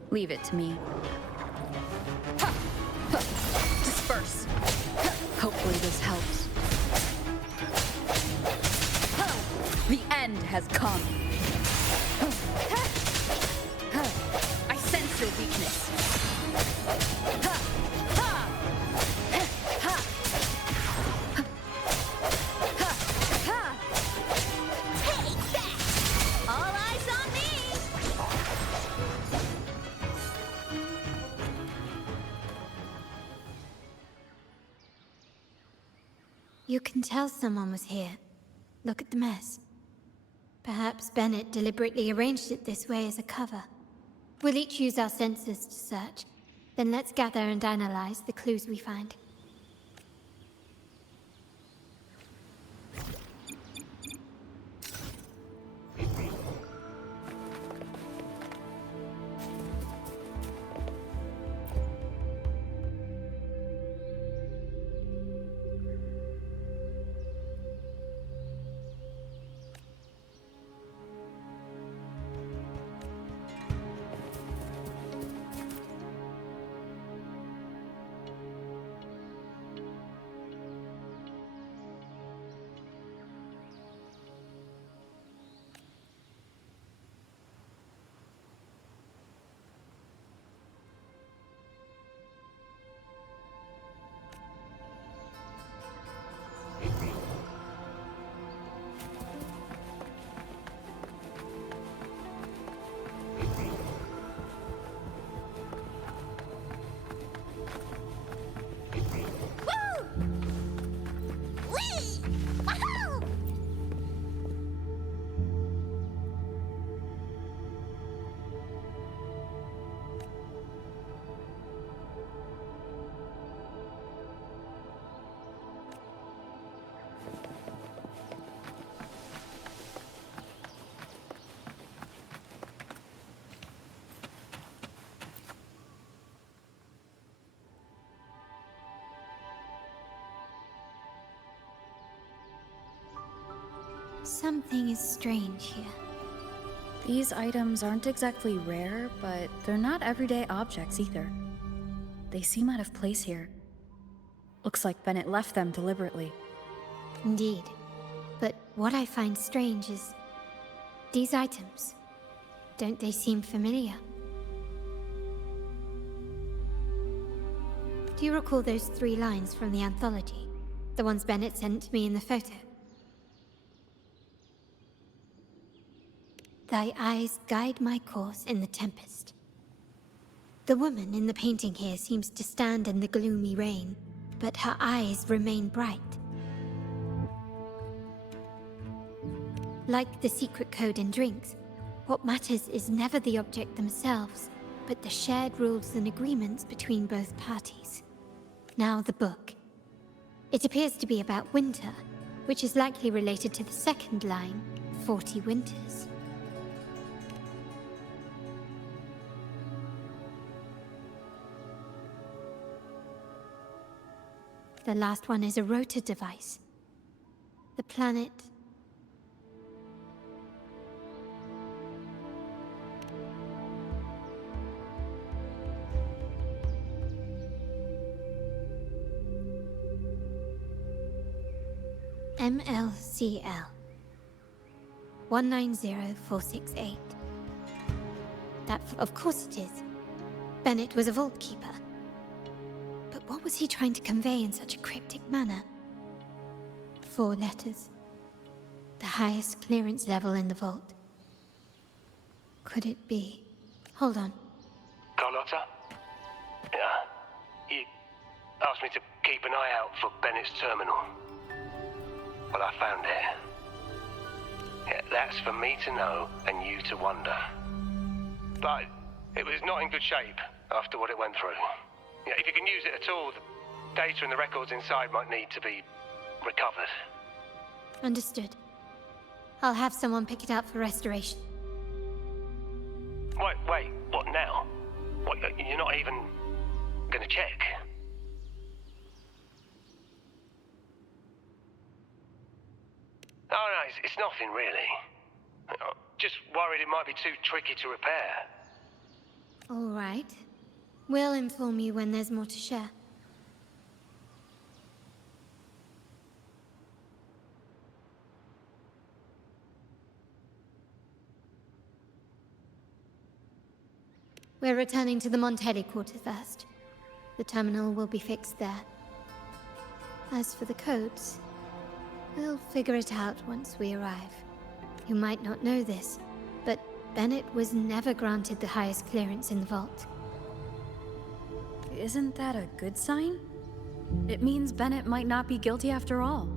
Leave it to me. Disperse. Hopefully this helps. The end has come. I sense your weakness. Take that! All eyes on me! You can tell someone was here. Look at the mess. Perhaps Bennett deliberately arranged it this way as a cover. We'll each use our senses to search. Then let's gather and analyze the clues we find. Something is strange here. These items aren't exactly rare, but they're not everyday objects either. They seem out of place here. Looks like Bennett left them deliberately. Indeed. But What I find strange is these items. Don't they seem familiar? Do you recall those 3 lines from the anthology? The ones Bennett sent me in the photo? Thy eyes guide my course in the tempest. The woman in the painting here seems to stand in the gloomy rain, but her eyes remain bright. Like the secret code in drinks, what matters is never the object themselves, but the shared rules and agreements between both parties. Now the book. It appears to be about winter, which is likely related to the second line, 40 winters. The last one is a rotor device. The planet... MLCL 190468. That, of course it is. Bennett was a vault keeper. But what was he trying to convey in such a cryptic manner? 4 letters. The highest clearance level in the vault. Could it be? Hold on. Carlotta? Yeah. You asked me to keep an eye out for Bennett's terminal. Well, I found it. Yeah, that's for me to know and you to wonder. But it was not in good shape after what it went through. Yeah, if you can use it at all, the data and the records inside might need to be recovered. Understood. I'll have someone pick it up for restoration. Wait, what now? What, you're not even gonna check? Oh, no, it's nothing really. Just worried it might be too tricky to repair. All right. We'll inform you when there's more to share. We're returning to the Montelli quarter first. The terminal will be fixed there. As for the codes, we'll figure it out once we arrive. You might not know this, but Bennett was never granted the highest clearance in the vault. Isn't that a good sign? It means Bennett might not be guilty after all,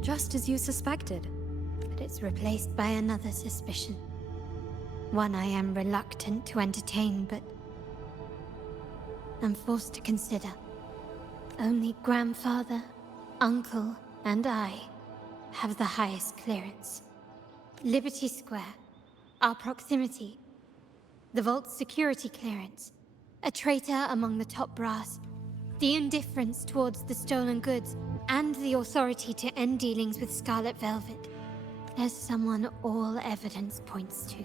just as you suspected. But it's replaced by another suspicion. One I am reluctant to entertain, but I'm forced to consider. Only grandfather, uncle, and I have the highest clearance. Liberty Square, our proximity, the vault's security clearance, a traitor among the top brass, the indifference towards the stolen goods, and the authority to end dealings with Scarlet Velvet. There's someone all evidence points to.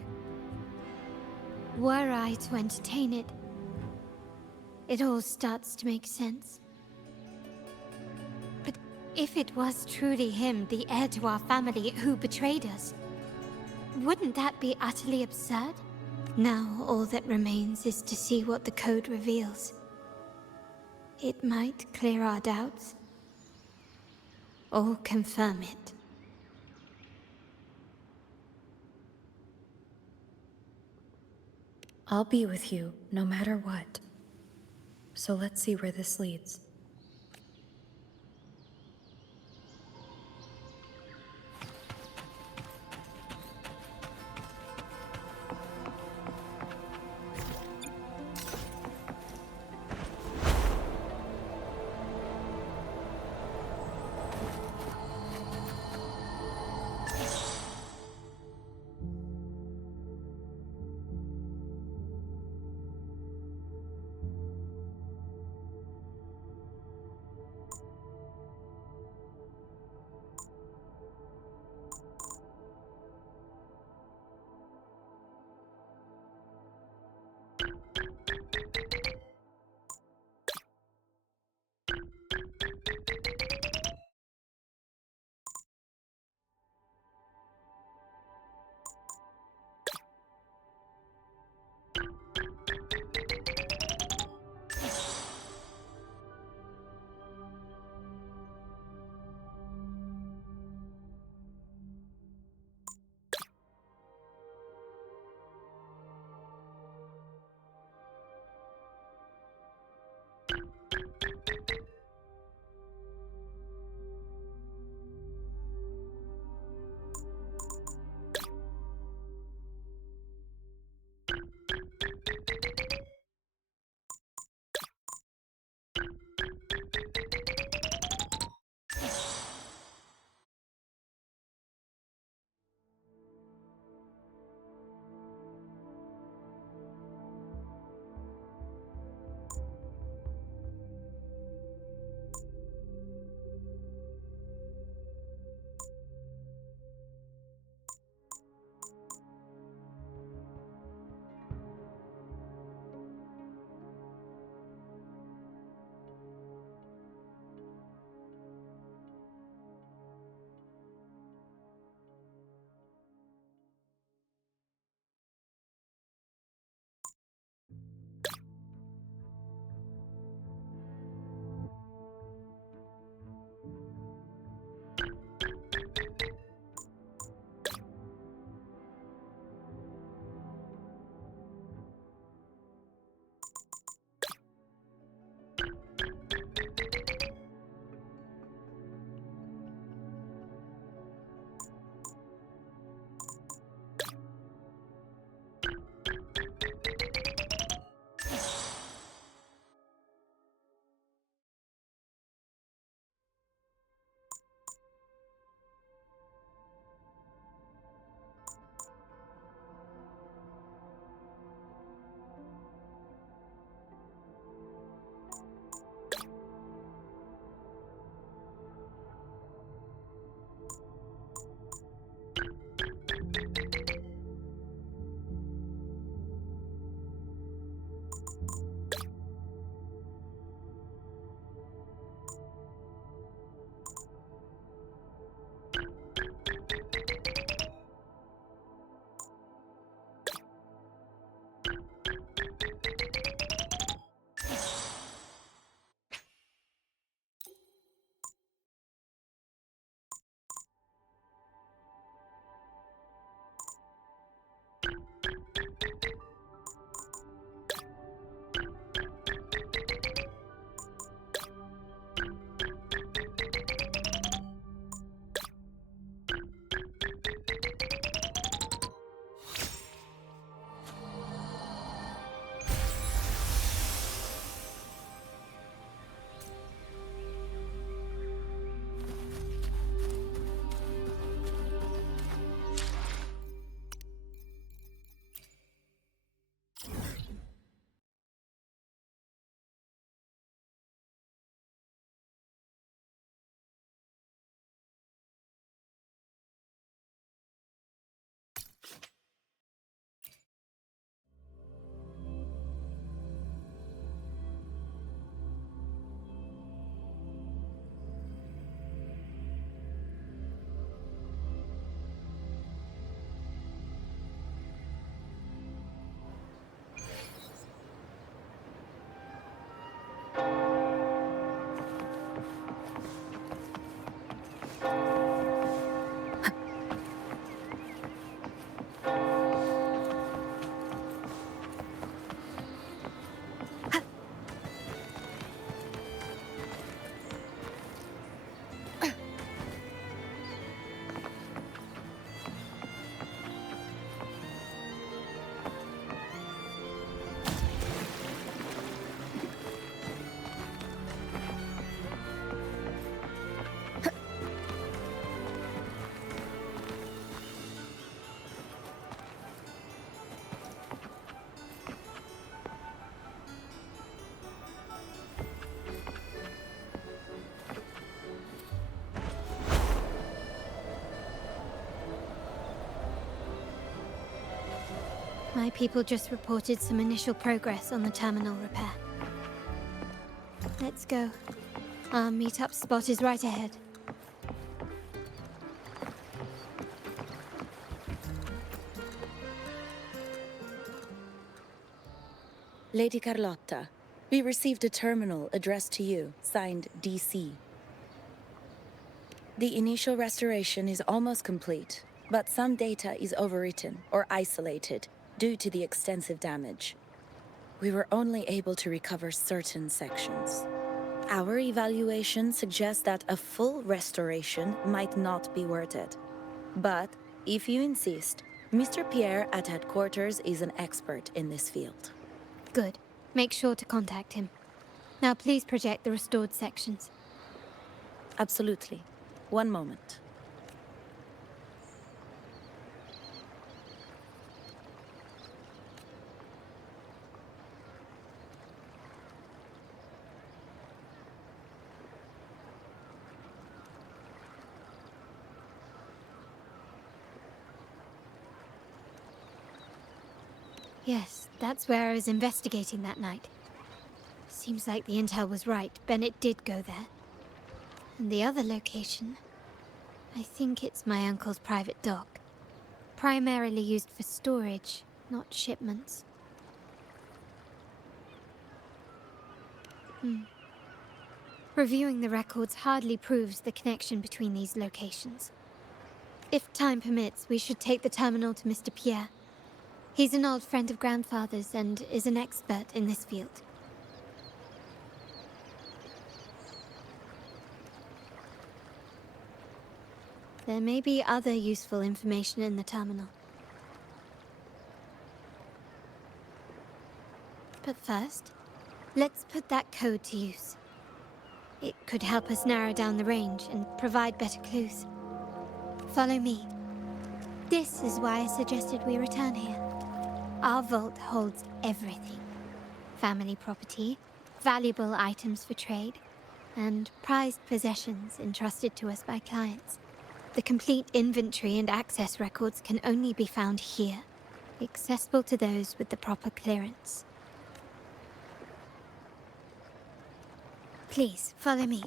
Were I to entertain it, it all starts to make sense. But if it was truly him, the heir to our family, who betrayed us, wouldn't that be utterly absurd? Now all that remains is to see what the code reveals. It might clear our doubts, or confirm it. I'll be with you, no matter what. So let's see where this leads. My people just reported some initial progress on the terminal repair. Let's go. Our meetup spot is right ahead. Lady Carlotta, we received a terminal addressed to you, signed DC. The initial restoration is almost complete, but some data is overwritten or isolated due to the extensive damage. We were only able to recover certain sections. Our evaluation suggests that a full restoration might not be worth it. But, if you insist, Mr. Pierre at headquarters is an expert in this field. Good. Make sure to contact him. Now please project the restored sections. Absolutely. One moment. Yes, that's where I was investigating that night. Seems like the intel was right. Bennett did go there. And the other location, I think it's my uncle's private dock. Primarily used for storage, not shipments. Reviewing the records hardly proves the connection between these locations. If time permits, we should take the terminal to Mr. Pierre. He's an old friend of Grandfather's and is an expert in this field. There may be other useful information in the terminal. But first, let's put that code to use. It could help us narrow down the range and provide better clues. Follow me. This is why I suggested we return here. Our vault holds everything. Family property, valuable items for trade, and prized possessions entrusted to us by clients. The complete inventory and access records can only be found here, accessible to those with the proper clearance. Please, follow me.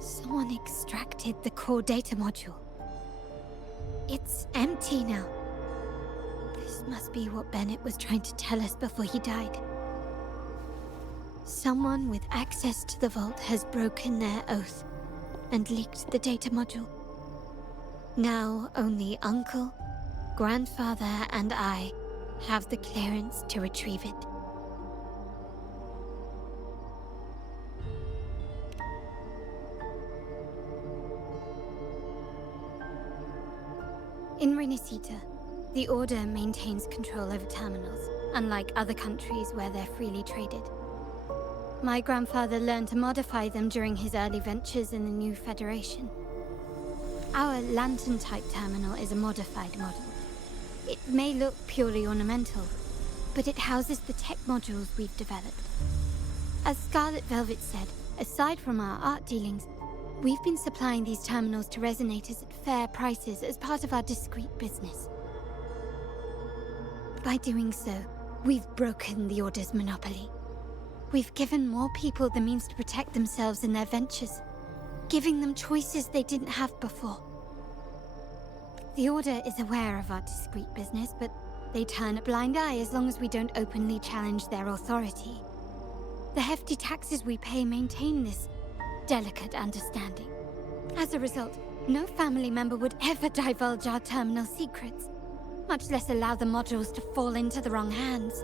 Someone extracted the core data module. It's empty now. This must be what Bennett was trying to tell us before he died. Someone with access to the vault has broken their oath and leaked the data module. Now only Uncle, Grandfather, and I have the clearance to retrieve it. In Renisita, the Order maintains control over terminals, unlike other countries where they're freely traded. My grandfather learned to modify them during his early ventures in the new Federation. Our lantern-type terminal is a modified model. It may look purely ornamental, but it houses the tech modules we've developed. As Scarlet Velvet said, aside from our art dealings, we've been supplying these terminals to resonators at fair prices as part of our discreet business. By doing so, we've broken the Order's monopoly. We've given more people the means to protect themselves in their ventures, giving them choices they didn't have before. The Order is aware of our discreet business, but they turn a blind eye as long as we don't openly challenge their authority. The hefty taxes we pay maintain this delicate understanding. As a result, no family member would ever divulge our terminal secrets, much less allow the modules to fall into the wrong hands.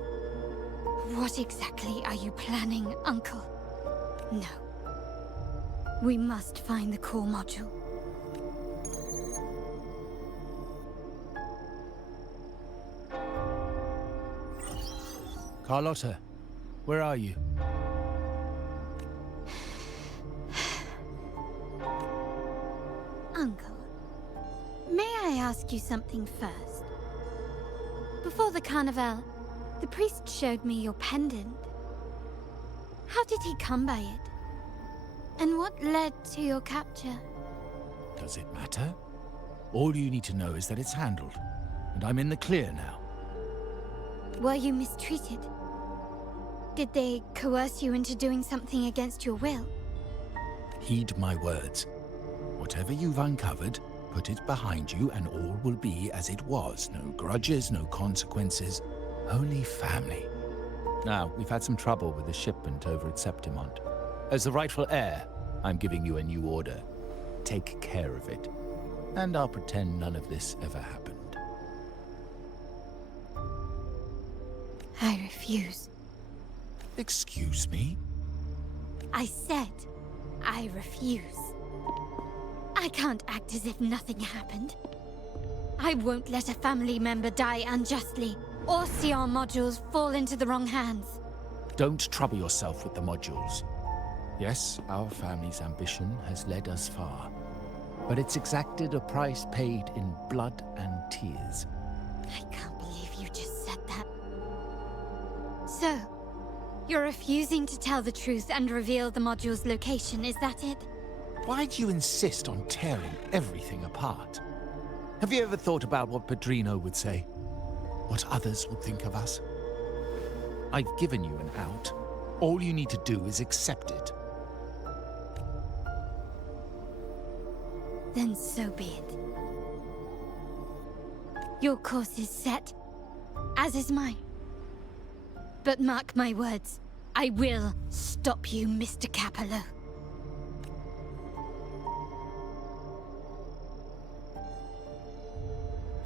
What exactly are you planning, Uncle? No. We must find the core module. Carlotta, where are you? Uncle, may I ask you something first? Before the carnival, the priest showed me your pendant. How did he come by it? And what led to your capture? Does it matter? All you need to know is that it's handled, and I'm in the clear now. Were you mistreated? Did they coerce you into doing something against your will? Heed my words. Whatever you've uncovered, put it behind you and all will be as it was. No grudges, no consequences, only family. Now, we've had some trouble with the shipment over at Septimont. As the rightful heir, I'm giving you a new order. Take care of it. And I'll pretend none of this ever happened. I refuse. Excuse me? I said I refuse. I can't act as if nothing happened. I won't let a family member die unjustly, or see our modules fall into the wrong hands. Don't trouble yourself with the modules. Yes, our family's ambition has led us far, but it's exacted a price paid in blood and tears. I can't believe you just said that. So, you're refusing to tell the truth and reveal the module's location, is that it? Why do you insist on tearing everything apart? Have you ever thought about what Padrino would say? What others would think of us? I've given you an out. All you need to do is accept it. Then so be it. Your course is set, as is mine. But mark my words, I will stop you, Mr. Capello.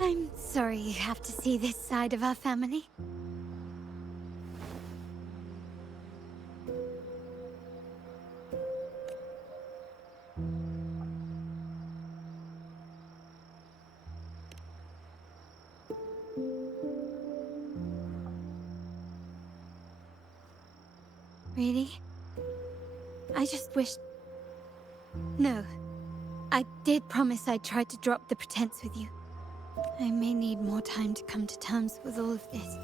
I'm sorry you have to see this side of our family. Really? I just wished... No. I did promise I'd try to drop the pretense with you. I may need more time to come to terms with all of this.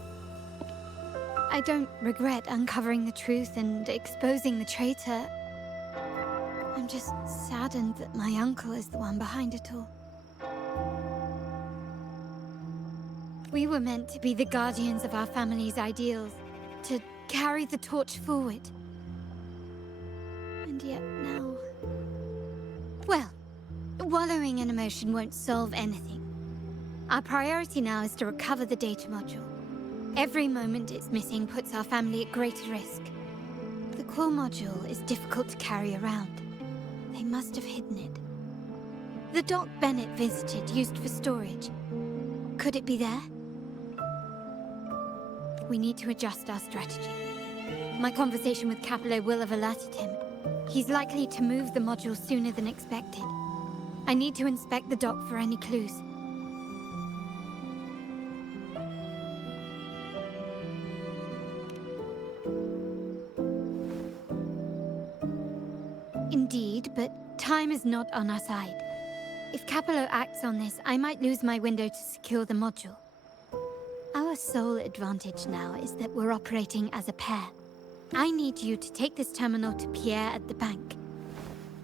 I don't regret uncovering the truth and exposing the traitor. I'm just saddened that my uncle is the one behind it all. We were meant to be the guardians of our family's ideals, to carry the torch forward. And yet now... Well, wallowing in emotion won't solve anything. Our priority now is to recover the data module. Every moment it's missing puts our family at greater risk. The core module is difficult to carry around. They must have hidden it. The dock Bennett visited, used for storage. Could it be there? We need to adjust our strategy. My conversation with Capello will have alerted him. He's likely to move the module sooner than expected. I need to inspect the dock for any clues. Indeed, but time is not on our side. If Capello acts on this, I might lose my window to secure the module. Our sole advantage now is that we're operating as a pair. I need you to take this terminal to Pierre at the bank.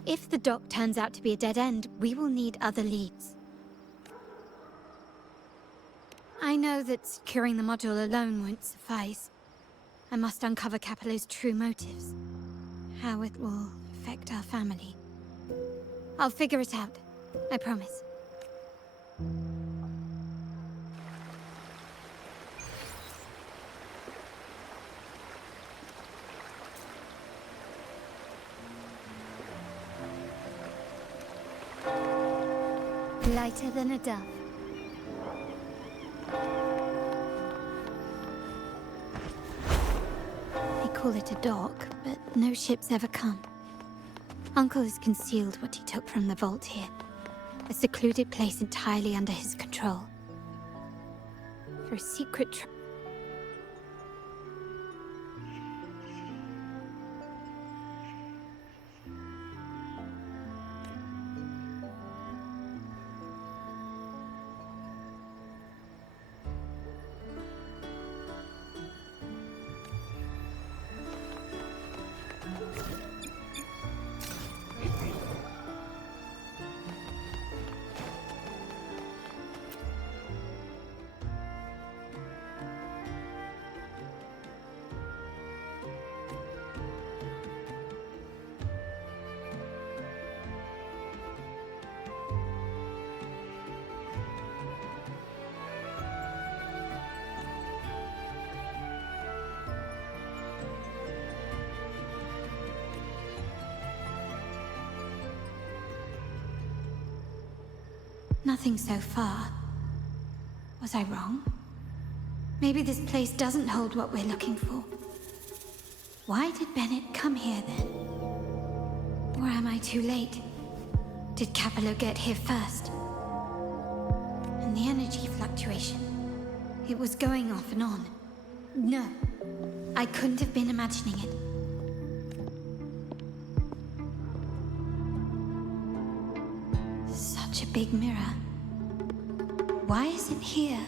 If the dock turns out to be a dead end, we will need other leads. I know that securing the module alone won't suffice. I must uncover Capello's true motives. How it will affect our family. I'll figure it out. I promise. Lighter than a dove. They call it a dock, but no ships ever come. Uncle has concealed what he took from the vault here. A secluded place entirely under his control. For a secret Nothing so far. Was I wrong? Maybe this place doesn't hold what we're looking for. Why did Bennett come here then? Or am I too late? Did Capello get here first? And the energy fluctuation. It was going off and on. No, I couldn't have been imagining it. Such a big mirror. Why is it here?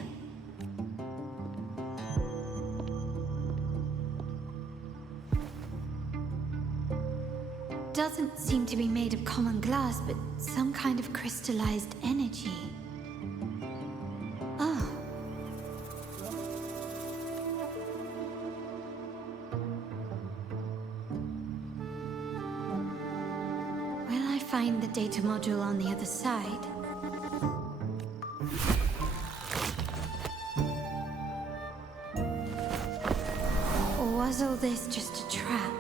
Doesn't seem to be made of common glass, but some kind of crystallized energy. Oh. Will I find the data module on the other side? Or was all this just a trap?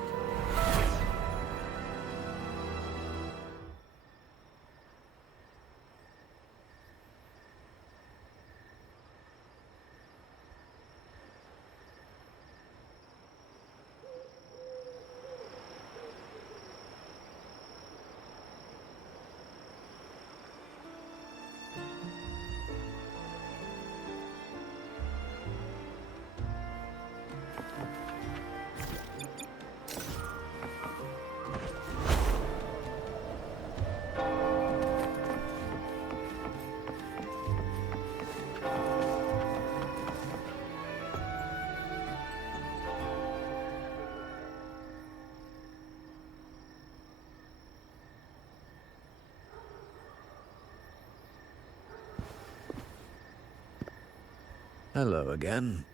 Hello again.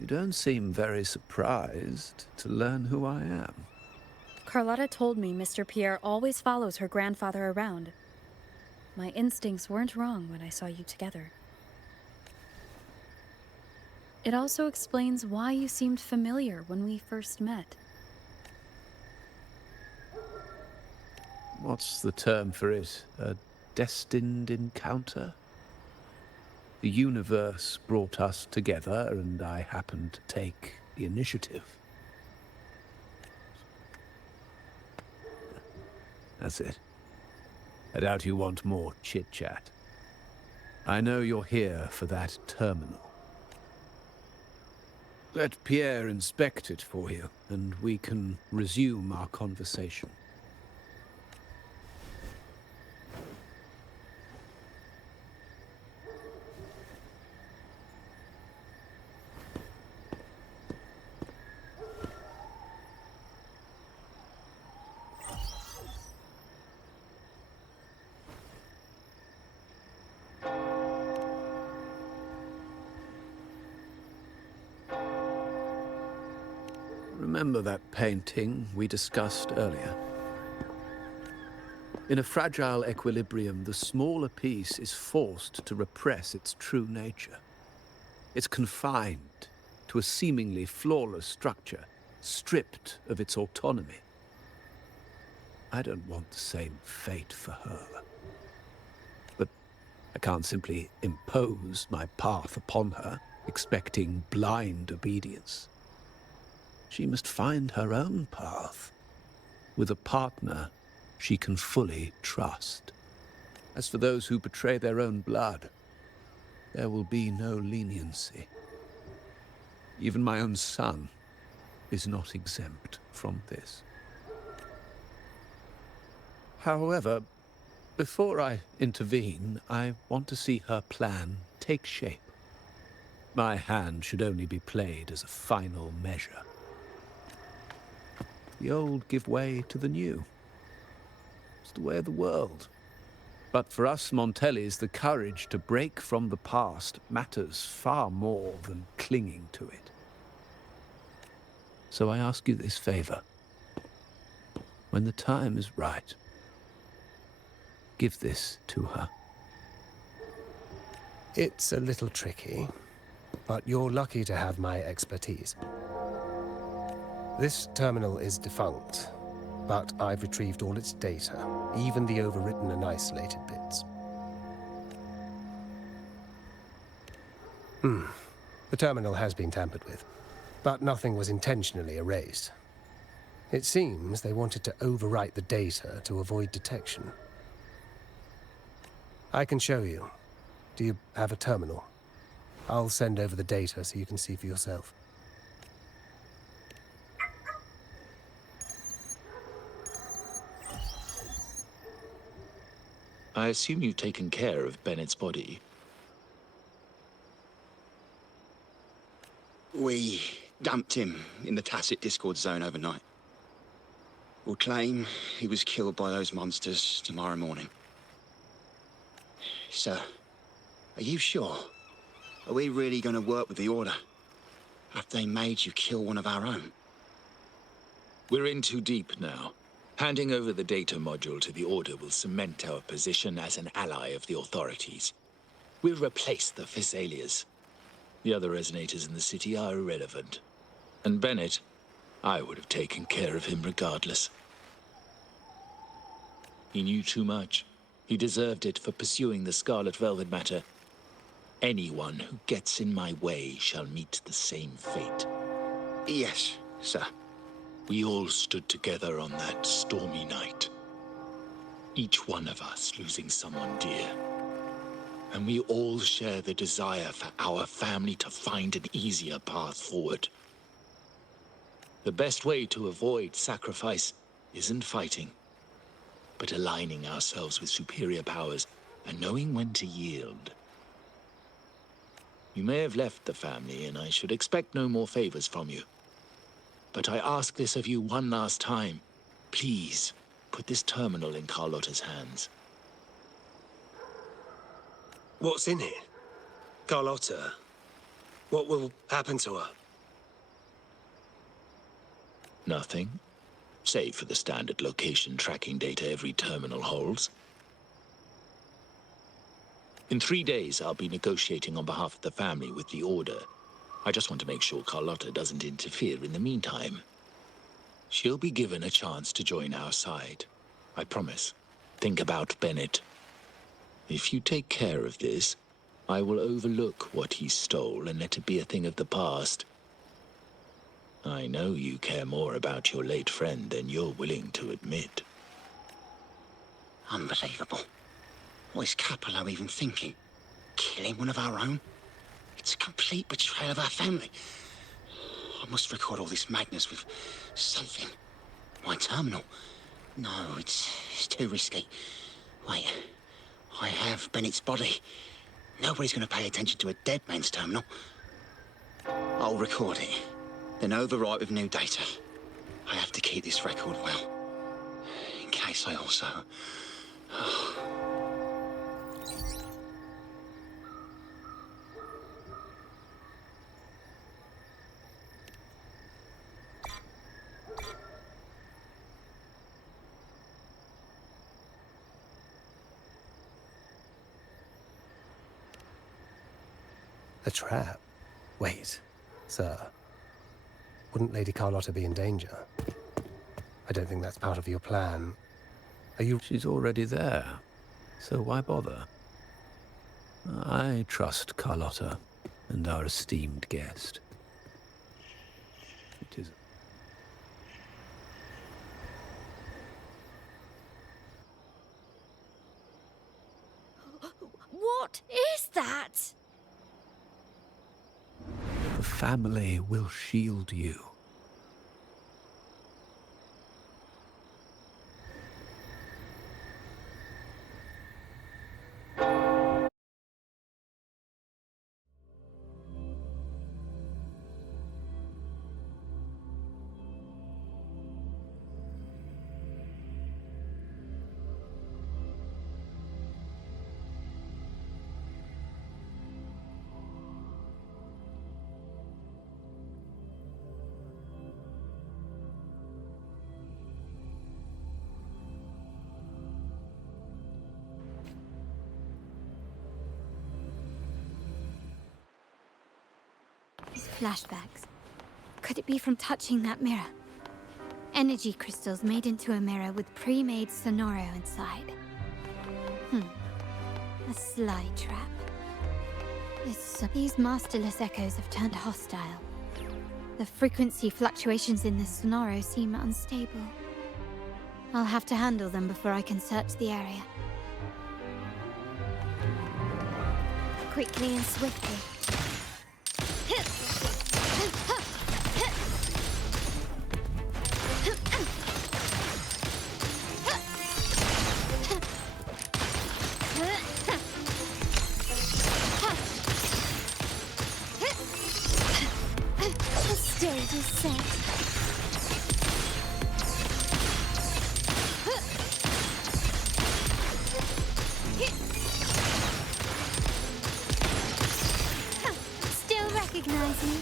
You don't seem very surprised to learn who I am. Carlotta told me Mr. Pierre always follows her grandfather around. My instincts weren't wrong when I saw you together. It also explains why you seemed familiar when we first met. What's the term for it? A destined encounter? The universe brought us together, and I happened to take the initiative. That's it. I doubt you want more chit-chat. I know you're here for that terminal. Let Pierre inspect it for you, and we can resume our conversation. Remember that painting we discussed earlier? In a fragile equilibrium, the smaller piece is forced to repress its true nature. It's confined to a seemingly flawless structure, stripped of its autonomy. I don't want the same fate for her. But I can't simply impose my path upon her, expecting blind obedience. She must find her own path, with a partner she can fully trust. As for those who betray their own blood, there will be no leniency. Even my own son is not exempt from this. However, before I intervene, I want to see her plan take shape. My hand should only be played as a final measure. The old give way to the new. It's the way of the world. But for us Montellis, the courage to break from the past matters far more than clinging to it. So I ask you this favor. When the time is right, give this to her. It's a little tricky, but you're lucky to have my expertise. This terminal is defunct, but I've retrieved all its data, even the overwritten and isolated bits. The terminal has been tampered with, but nothing was intentionally erased. It seems they wanted to overwrite the data to avoid detection. I can show you. Do you have a terminal? I'll send over the data so you can see for yourself. I assume you've taken care of Bennett's body. We dumped him in the tacit Discord zone overnight. We'll claim he was killed by those monsters tomorrow morning. Sir, are you sure? Are we really going to work with the Order after they made you kill one of our own? We're in too deep now. Handing over the data module to the Order will cement our position as an ally of the authorities. We'll replace the Physalias. The other resonators in the city are irrelevant. And Bennett, I would have taken care of him regardless. He knew too much. He deserved it for pursuing the Scarlet Velvet matter. Anyone who gets in my way shall meet the same fate. Yes, sir. We all stood together on that stormy night. Each one of us losing someone dear. And we all share the desire for our family to find an easier path forward. The best way to avoid sacrifice isn't fighting, but aligning ourselves with superior powers and knowing when to yield. You may have left the family, and I should expect no more favors from you. But I ask this of you one last time. Please, put this terminal in Carlotta's hands. What's in it? Carlotta? What will happen to her? Nothing, save for the standard location tracking data every terminal holds. In 3 days, I'll be negotiating on behalf of the family with the Order. I just want to make sure Carlotta doesn't interfere in the meantime. She'll be given a chance to join our side. I promise. Think about Bennett. If you take care of this, I will overlook what he stole and let it be a thing of the past. I know you care more about your late friend than you're willing to admit. Unbelievable. What is Capello even thinking? Killing one of our own? It's a complete betrayal of our family. I must record all this madness with something. My terminal? No, it's too risky. Wait, I have Bennett's body. Nobody's going to pay attention to a dead man's terminal. I'll record it, then overwrite with new data. I have to keep this record well, in case I also... A trap? Wait, Sir, wouldn't Lady Carlotta be in danger? I don't think that's part of your plan. Are you... She's already there, so why bother? I trust Carlotta and our esteemed guest. It is... What is that? The family will shield you. These flashbacks. Could it be from touching that mirror? Energy crystals made into a mirror with pre-made sonoro inside. A sly trap. These masterless echoes have turned hostile. The frequency fluctuations in the sonoro seem unstable. I'll have to handle them before I can search the area. Quickly and swiftly. The stage is set. Still recognizing.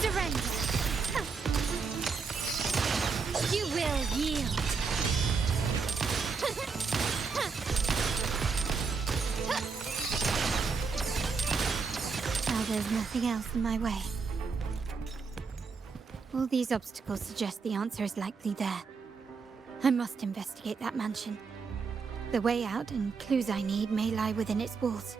Surrender. You will yield. Now there's nothing else in my way. All these obstacles suggest the answer is likely there. I must investigate that mansion. The way out and clues I need may lie within its walls.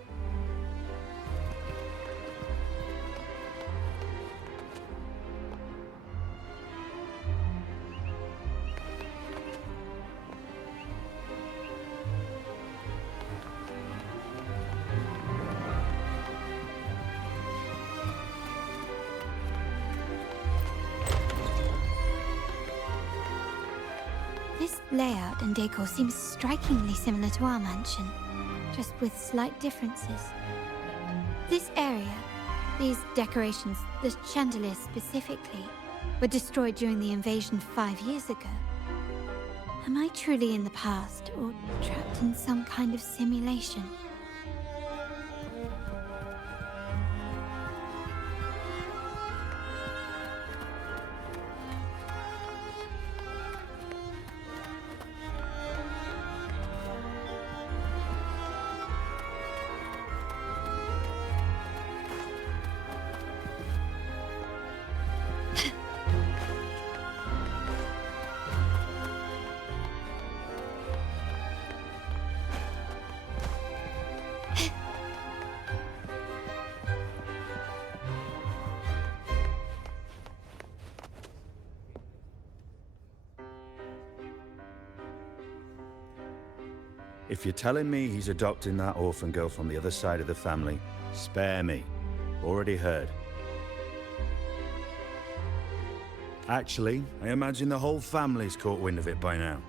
This layout and decor seems strikingly similar to our mansion, just with slight differences. This area, these decorations, the chandeliers specifically, were destroyed during the invasion 5 years ago. Am I truly in the past, or trapped in some kind of simulation? If you're telling me he's adopting that orphan girl from the other side of the family, spare me. Already heard. Actually, I imagine the whole family's caught wind of it by now.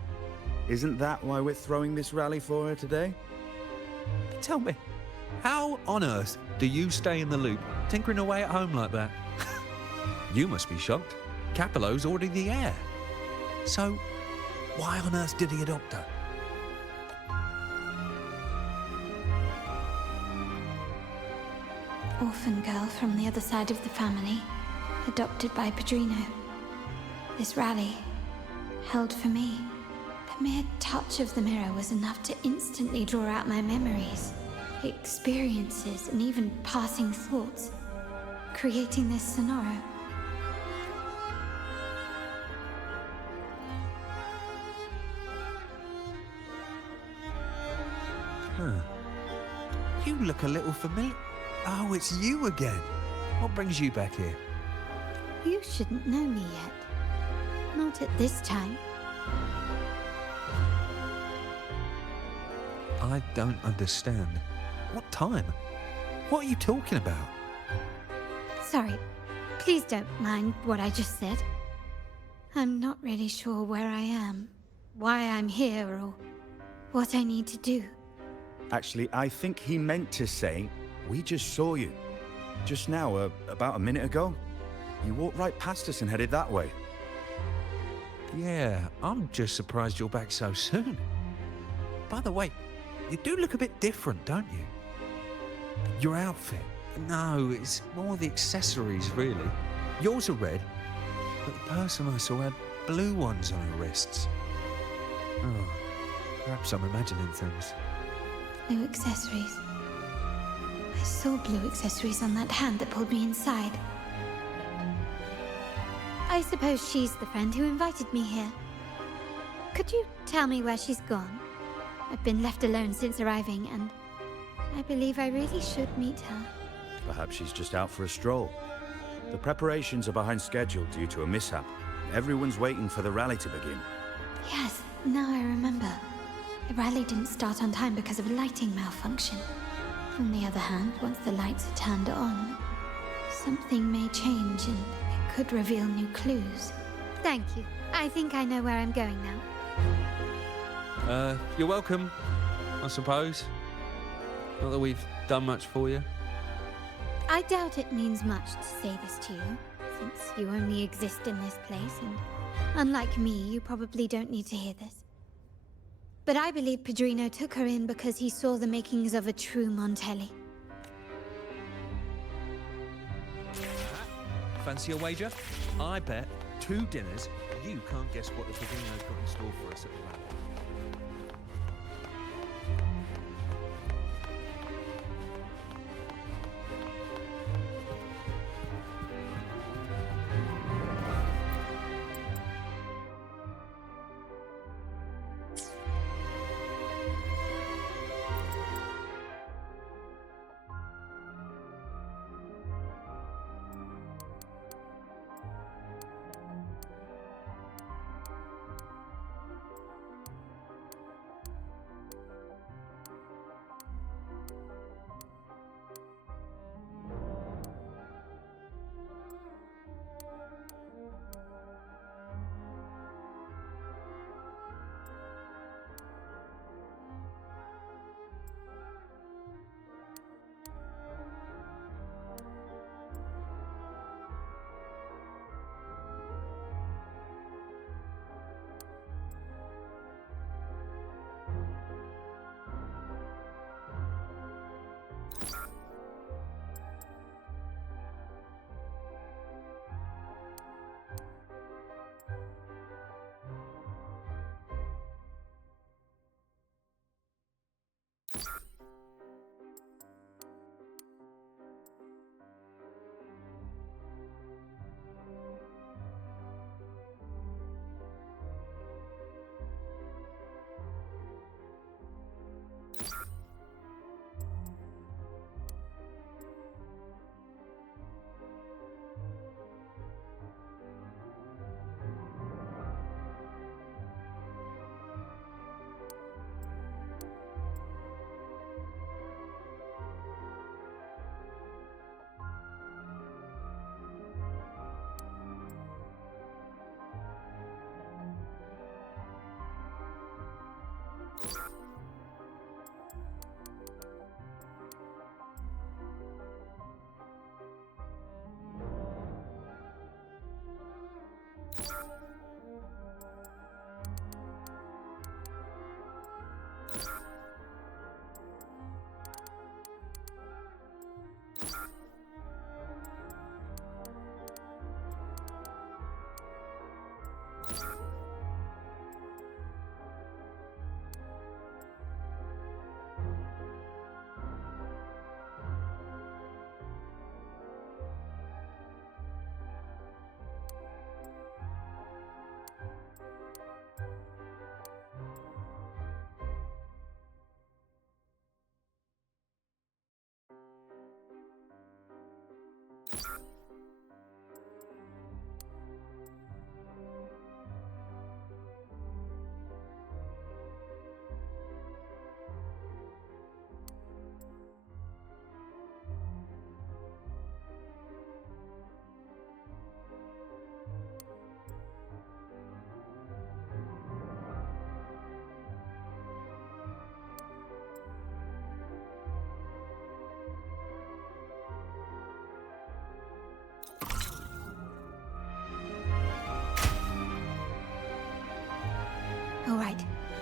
Isn't that why we're throwing this rally for her today? Tell me, how on earth do you stay in the loop, tinkering away at home like that? You must be shocked. Capello's already the heir. So, why on earth did he adopt her? orphan girl from the other side of the family, adopted by Padrino. This rally, held for me. The mere touch of the mirror was enough to instantly draw out my memories, experiences, and even passing thoughts, creating this sonoro. Huh. You look a little familiar. Oh, it's you again. What brings you back here? You shouldn't know me yet. Not at this time. I don't understand. What time? What are you talking about? Sorry. Please don't mind what I just said. I'm not really sure where I am, why I'm here, or what I need to do. Actually, I think he meant to say, we just saw you. Just now, about a minute ago. You walked right past us and headed that way. Yeah, I'm just surprised you're back so soon. By the way, you do look a bit different, don't you? Your outfit. No, it's more the accessories, really. Yours are red, but the person I saw had blue ones on her wrists. Oh, perhaps I'm imagining things. Blue accessories. I saw blue accessories on that hand that pulled me inside. I suppose she's the friend who invited me here. Could you tell me where she's gone? I've been left alone since arriving, and I believe I really should meet her. Perhaps she's just out for a stroll. The preparations are behind schedule due to a mishap. Everyone's waiting for the rally to begin. Yes, now I remember. The rally didn't start on time because of a lighting malfunction. On the other hand, once the lights are turned on, something may change and it could reveal new clues. Thank you. I think I know where I'm going now. You're welcome, I suppose. Not that we've done much for you. I doubt it means much to say this to you, since you only exist in this place, and unlike me, you probably don't need to hear this. But I believe Padrino took her in because he saw the makings of a true Montelli. Fancy a wager? I bet 2 dinners you can't guess what the Padrino's got in store for us at the rally.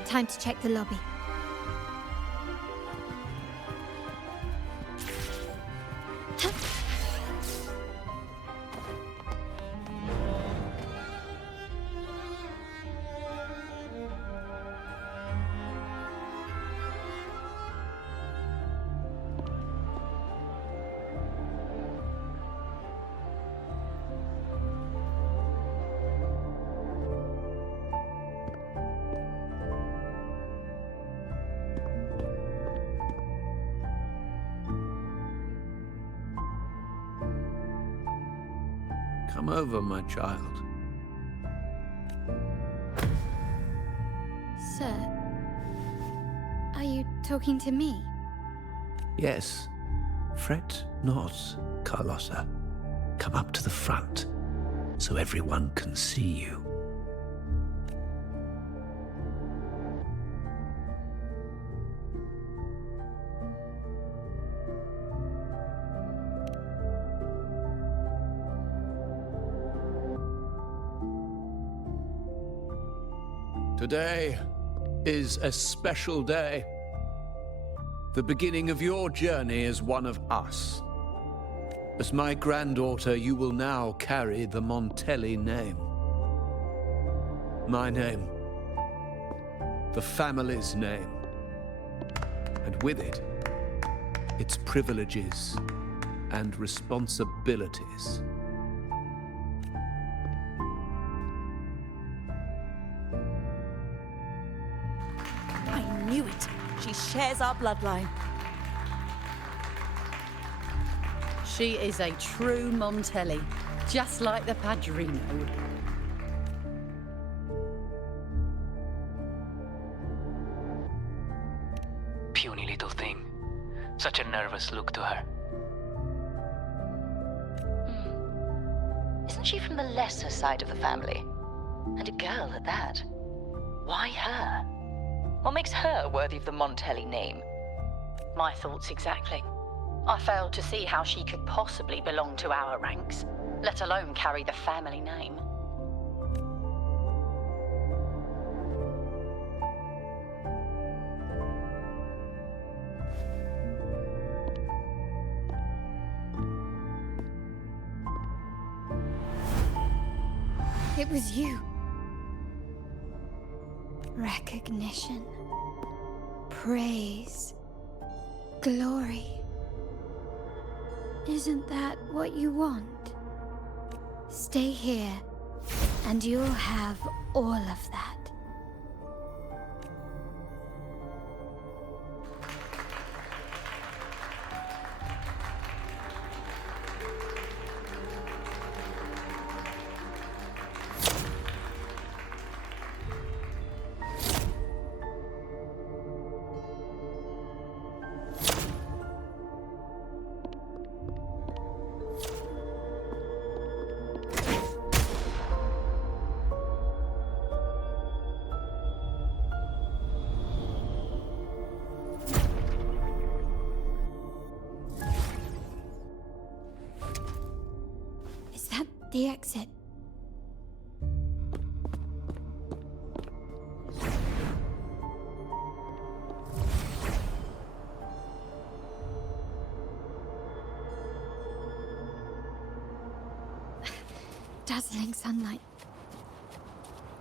Time to check the lobby. Come over, my child. Sir, are you talking to me? Yes. Fret not, Carlotta. Come up to the front, so everyone can see you. Today is a special day. The beginning of your journey as one of us. As my granddaughter, you will now carry the Montelli name. My name. The family's name. And with it, its privileges and responsibilities. I knew it. She shares our bloodline. She is a true Montelli, just like the Padrino. Puny little thing. Such a nervous look to her. Isn't she from the lesser side of the family? And a girl at that. Why her? What makes her worthy of the Montelli name? My thoughts exactly. I failed to see how she could possibly belong to our ranks, let alone carry the family name. It was you. Recognition. Praise. Glory. Isn't that what you want? Stay here, and you'll have all of that. The exit. Dazzling sunlight.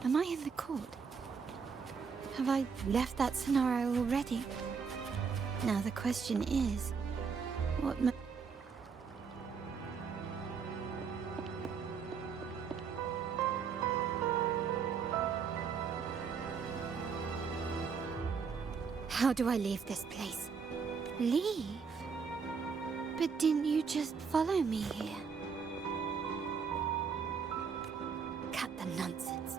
Am I in the court? Have I left that scenario already? Now the question is, what How do I leave this place? Leave? But didn't you just follow me here? Cut the nonsense.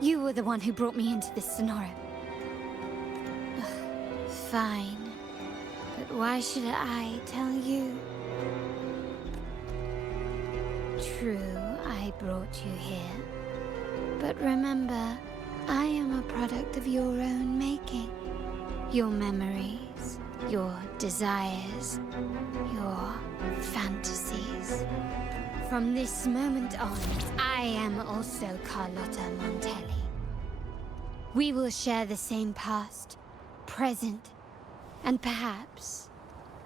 You were the one who brought me into this scenario. Ugh, fine. But why should I tell you? True, I brought you here. But remember, I am a product of your own making. Your memories, your desires, your fantasies. From this moment on, I am also Carlotta Montelli. We will share the same past, present, and perhaps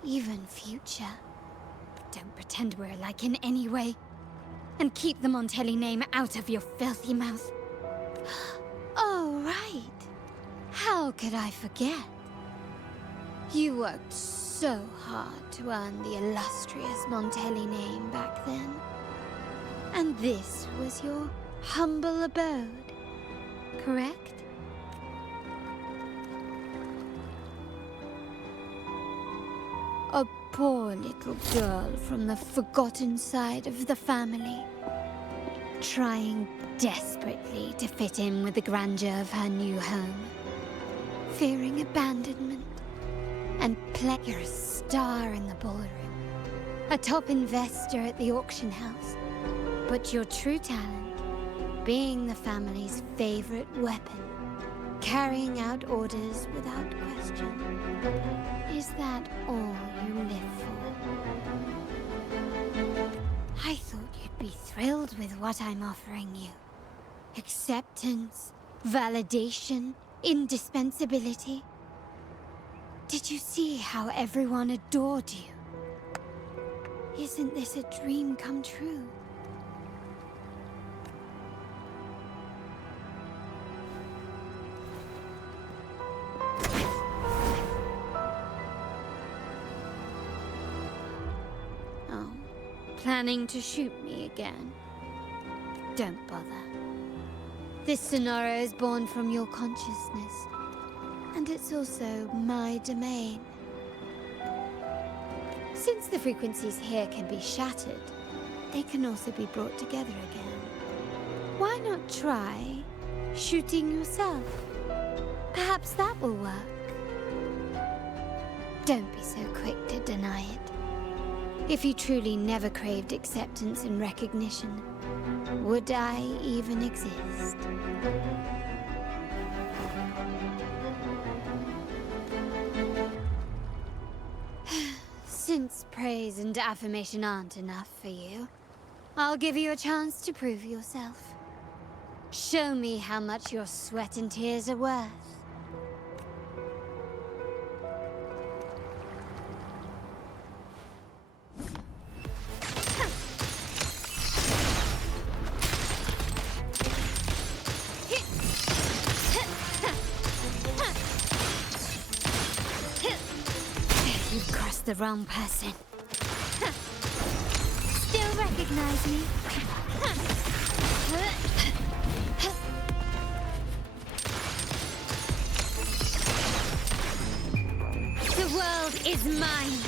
even future. Don't pretend we're alike in any way. And keep the Montelli name out of your filthy mouth. Oh, right. How could I forget? You worked so hard to earn the illustrious Montelli name back then. And this was your humble abode, correct? A poor little girl from the forgotten side of the family, trying desperately to fit in with the grandeur of her new home, fearing abandonment, and you're a star in the ballroom, a top investor at the auction house, but your true talent, being the family's favorite weapon, carrying out orders without question. Is that all you live for? I thought you'd be thrilled with what I'm offering you. Acceptance, validation, indispensability. Did you see how everyone adored you? Isn't this a dream come true? Planning to shoot me again? Don't bother. This sonoro is born from your consciousness, and it's also my domain. Since the frequencies here can be shattered, they can also be brought together again. Why not try shooting yourself? Perhaps that will work. Don't be so quick to deny it. If you truly never craved acceptance and recognition, would I even exist? Since praise and affirmation aren't enough for you, I'll give you a chance to prove yourself. Show me how much your sweat and tears are worth. The wrong person. Still recognize me? The world is mine.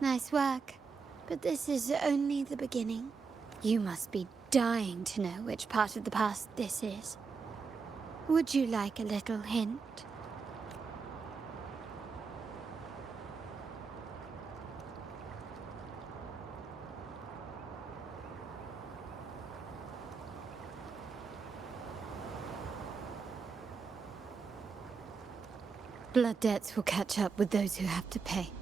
Nice work, but this is only the beginning. You must be dying to know which part of the past this is. Would you like a little hint? Blood debts will catch up with those who have to pay.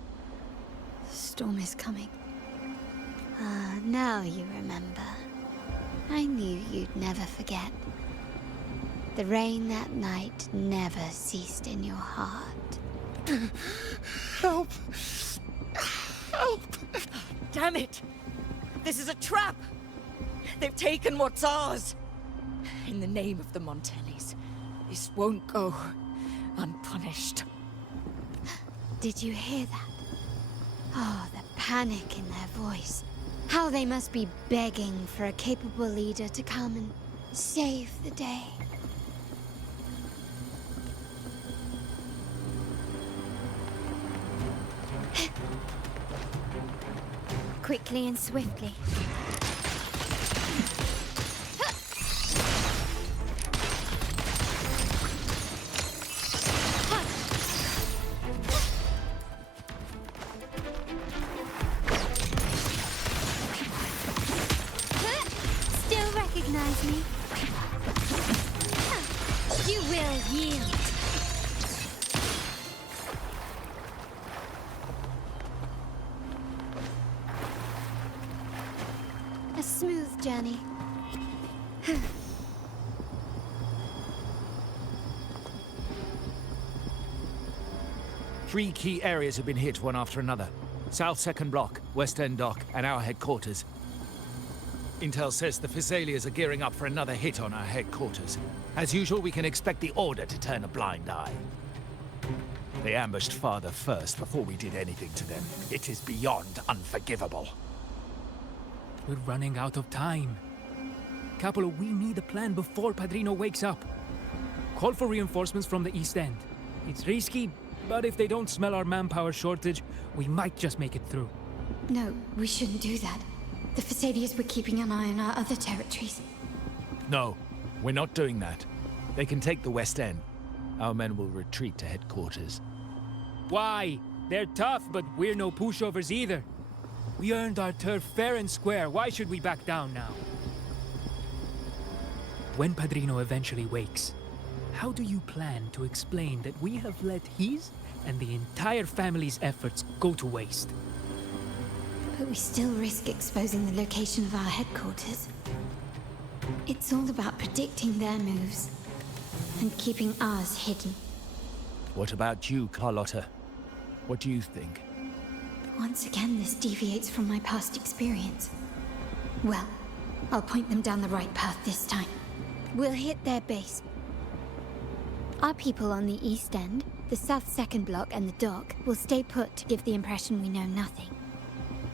The storm is coming. Ah, now you remember. I knew you'd never forget. The rain that night never ceased in your heart. Help! Help! Damn it! This is a trap! They've taken what's ours! In the name of the Montellis, this won't go unpunished. Did you hear that? Oh, the panic in their voice. How they must be begging for a capable leader to come and save the day. Quickly and swiftly. Still recognize me? yield. A smooth journey. 3 key areas have been hit one after another. South Second Block, West End Dock, and our headquarters. Intel says the Thessalians are gearing up for another hit on our headquarters. As usual, we can expect the Order to turn a blind eye. They ambushed Father first before we did anything to them. It is beyond unforgivable. We're running out of time. Capolo, we need a plan before Padrino wakes up. Call for reinforcements from the East End. It's risky, but if they don't smell our manpower shortage, we might just make it through. No, we shouldn't do that. The Thessalians were keeping an eye on our other territories. No, we're not doing that. They can take the West End. Our men will retreat to headquarters. Why? They're tough, but we're no pushovers either. We earned our turf fair and square. Why should we back down now? When Padrino eventually wakes, how do you plan to explain that we have let his and the entire family's efforts go to waste? But we still risk exposing the location of our headquarters. It's all about predicting their moves and keeping ours hidden. What about you, Carlotta? What do you think? Once again, this deviates from my past experience. Well, I'll point them down the right path this time. We'll hit their base. Our people on the East End, the South Second Block, and the Dock will stay put to give the impression we know nothing.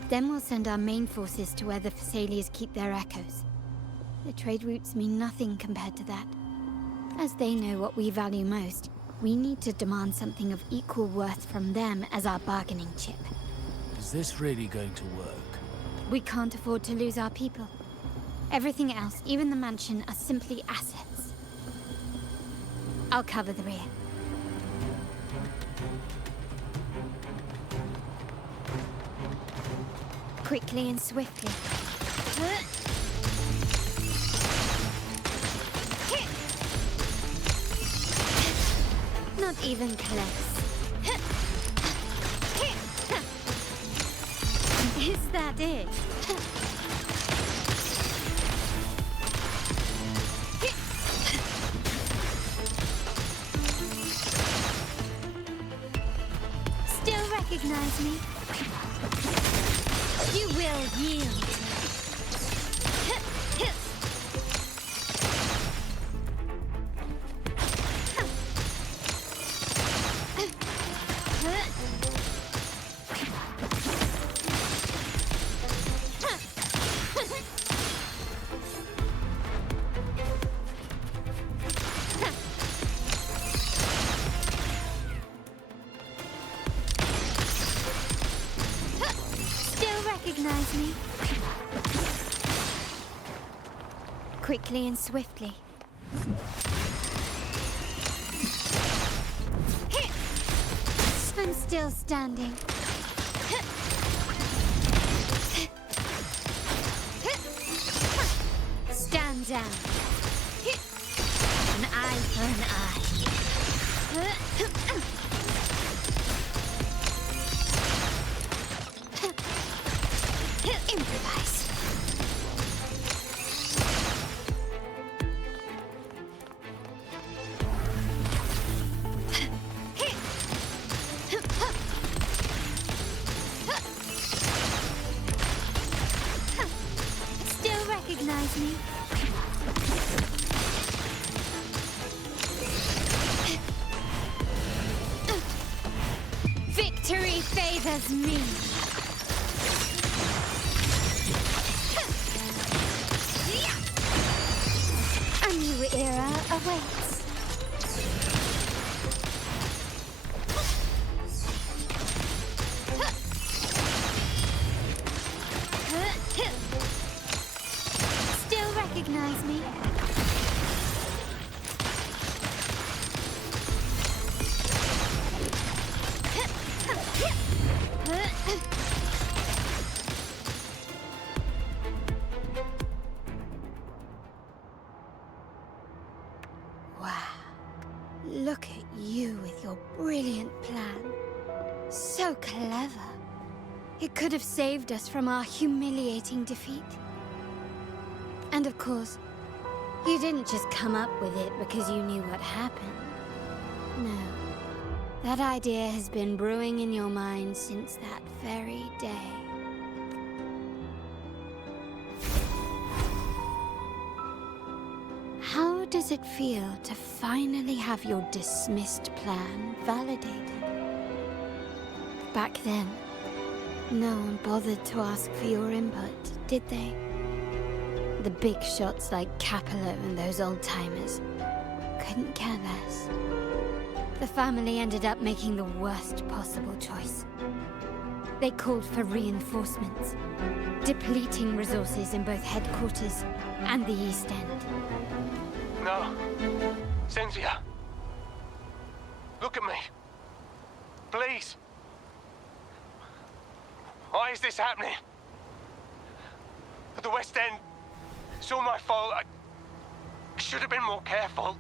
Then we'll send our main forces to where the Thessalians keep their echoes. The trade routes mean nothing compared to that. As they know what we value most, we need to demand something of equal worth from them as our bargaining chip. Is this really going to work? We can't afford to lose our people. Everything else, even the mansion, are simply assets. I'll cover the rear. Quickly and swiftly. Not even close. Is that it? Still recognize me? You will yield. Recognize me? Quickly and swiftly. I'm still standing. Stand down. An eye for an eye. Improvise. Still recognize me? Victory favors me. A new era awaits. Still recognize me? It could have saved us from our humiliating defeat. And of course, you didn't just come up with it because you knew what happened. No. That idea has been brewing in your mind since that very day. How does it feel to finally have your dismissed plan validated? Back then, no one bothered to ask for your input, did they? The big shots like Capello and those old-timers couldn't care less. The family ended up making the worst possible choice. They called for reinforcements, depleting resources in both headquarters and the East End. No. Cynthia. Look at me. Please. Why is this happening? The West End. It's all my fault. I should have been more careful.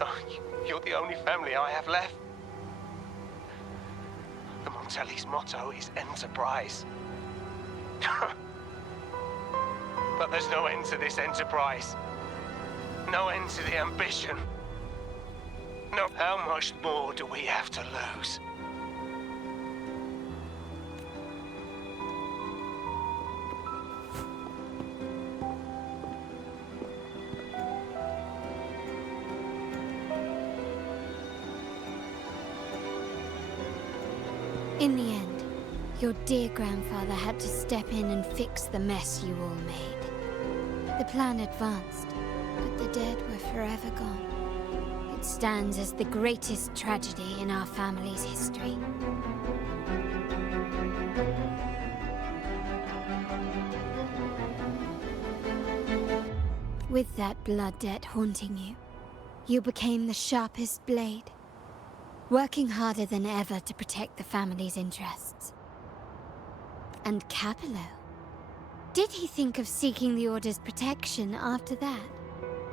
Oh, you're the only family I have left. The Montelli's motto is enterprise. But there's no end to this enterprise. No end to the ambition. No, how much more do we have to lose? In the end, your dear grandfather had to step in and fix the mess you all made. The plan advanced, but the dead were forever gone. It stands as the greatest tragedy in our family's history. With that blood debt haunting you, you became the sharpest blade, working harder than ever to protect the family's interests. And Capello? Did he think of seeking the Order's protection after that?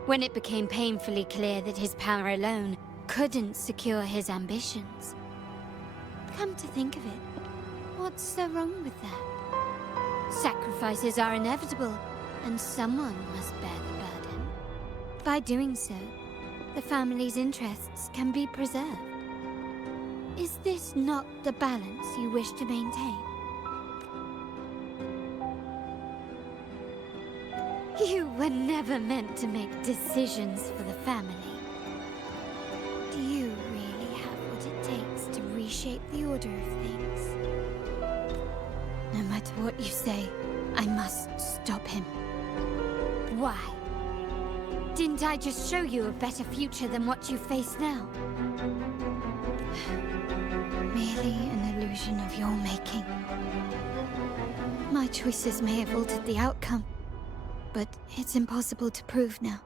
When it became painfully clear that his power alone couldn't secure his ambitions? Come to think of it, what's so wrong with that? Sacrifices are inevitable, and someone must bear the burden. By doing so, the family's interests can be preserved. Is this not the balance you wish to maintain? You were never meant to make decisions for the family. Do you really have what it takes to reshape the order of things? No matter what you say, I must stop him. Why? Didn't I just show you a better future than what you face now? Merely an illusion of your making. My choices may have altered the outcome, but it's impossible to prove now.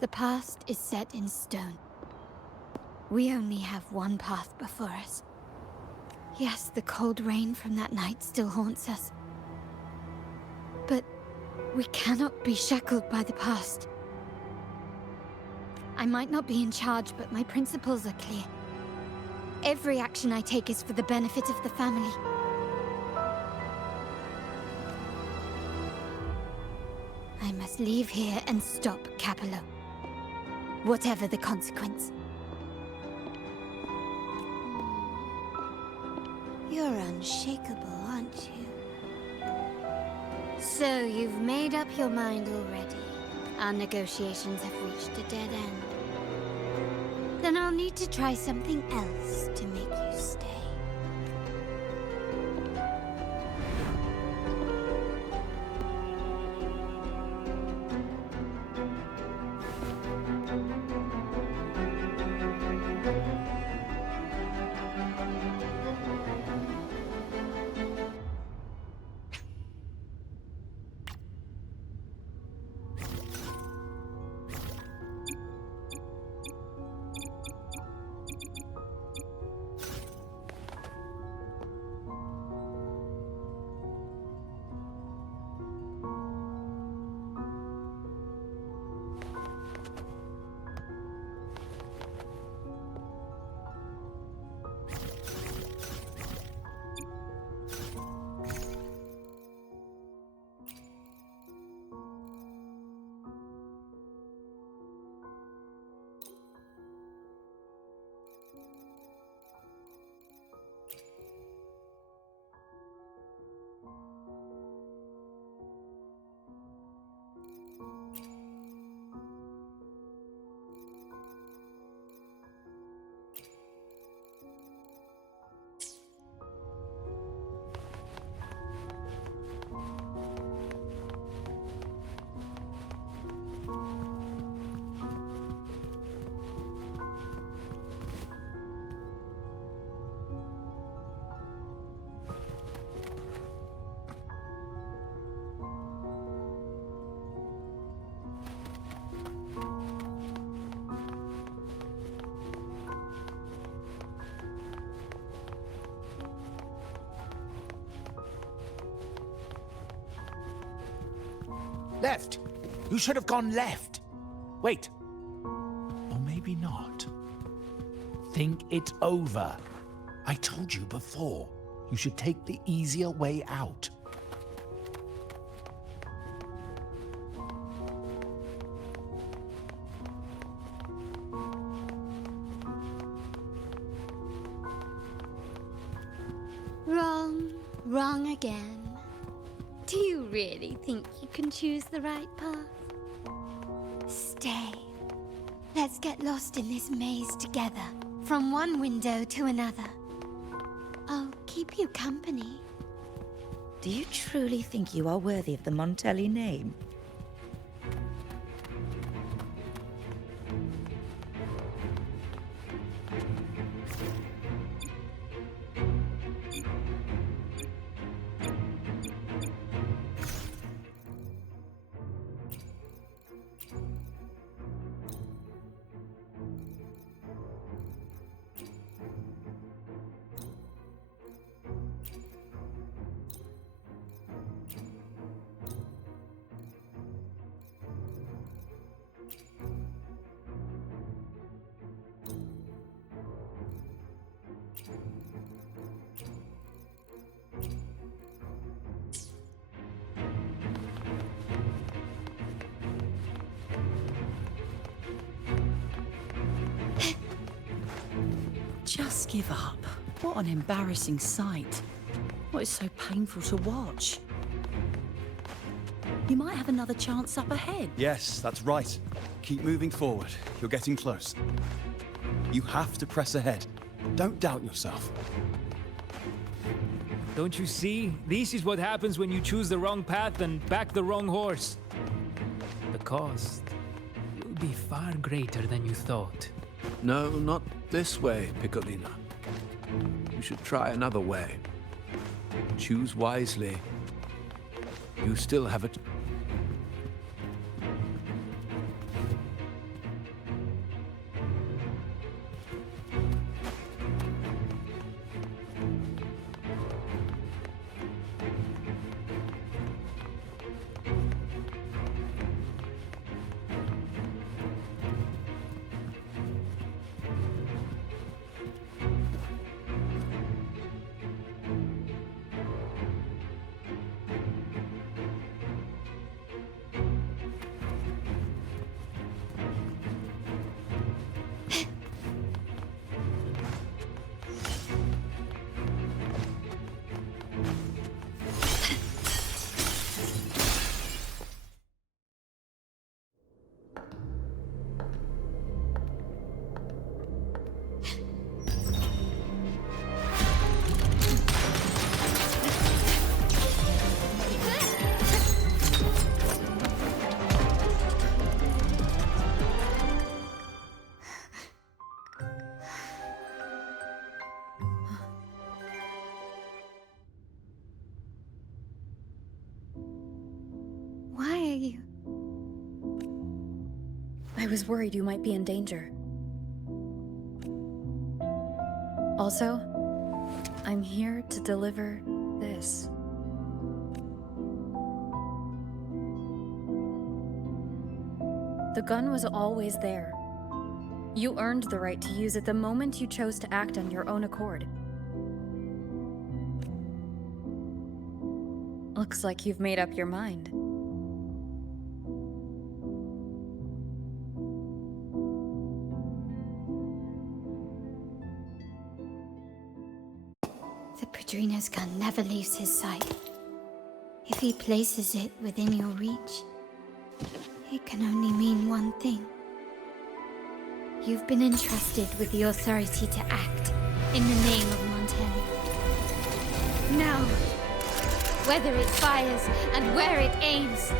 The past is set in stone. We only have one path before us. Yes, the cold rain from that night still haunts us. But we cannot be shackled by the past. I might not be in charge, but my principles are clear. Every action I take is for the benefit of the family. I must leave here and stop Capello. Whatever the consequence. You're unshakable, aren't you? So you've made up your mind already. Our negotiations have reached a dead end. Then I'll need to try something else to make you stay. Left! You should have gone left! Wait. Or maybe not. Think it over. I told you before. You should take the easier way out. Wrong. Wrong again. Do you really think you can choose the right path? Stay. Let's get lost in this maze together, from one window to another. I'll keep you company. Do you truly think you are worthy of the Montelli name? Just give up. What an embarrassing sight. What is so painful to watch? You might have another chance up ahead. Yes, that's right. Keep moving forward. You're getting close. You have to press ahead. Don't doubt yourself. Don't you see? This is what happens when you choose the wrong path and back the wrong horse. The cost will be far greater than you thought. No, not this way, Piccolina. You should try another way. Choose wisely. You still have a... Why are you? I was worried you might be in danger. Also, I'm here to deliver this. The gun was always there. You earned the right to use it the moment you chose to act on your own accord. Looks like you've made up your mind. The Padrino's gun never leaves his sight. If he places it within your reach, it can only mean one thing. You've been entrusted with the authority to act in the name of Montelli. Now, whether it fires and where it aims,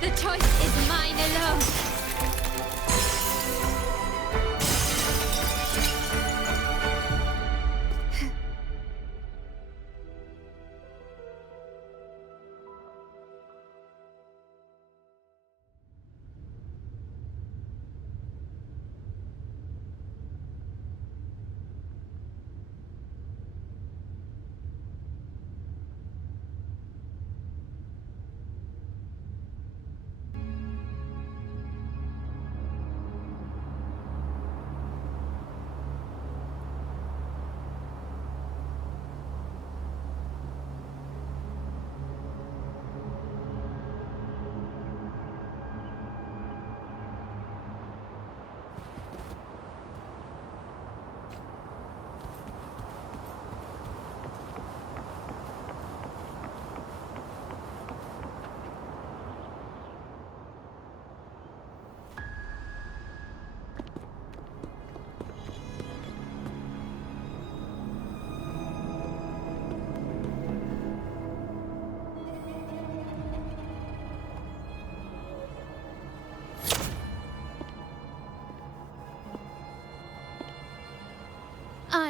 the choice is mine alone.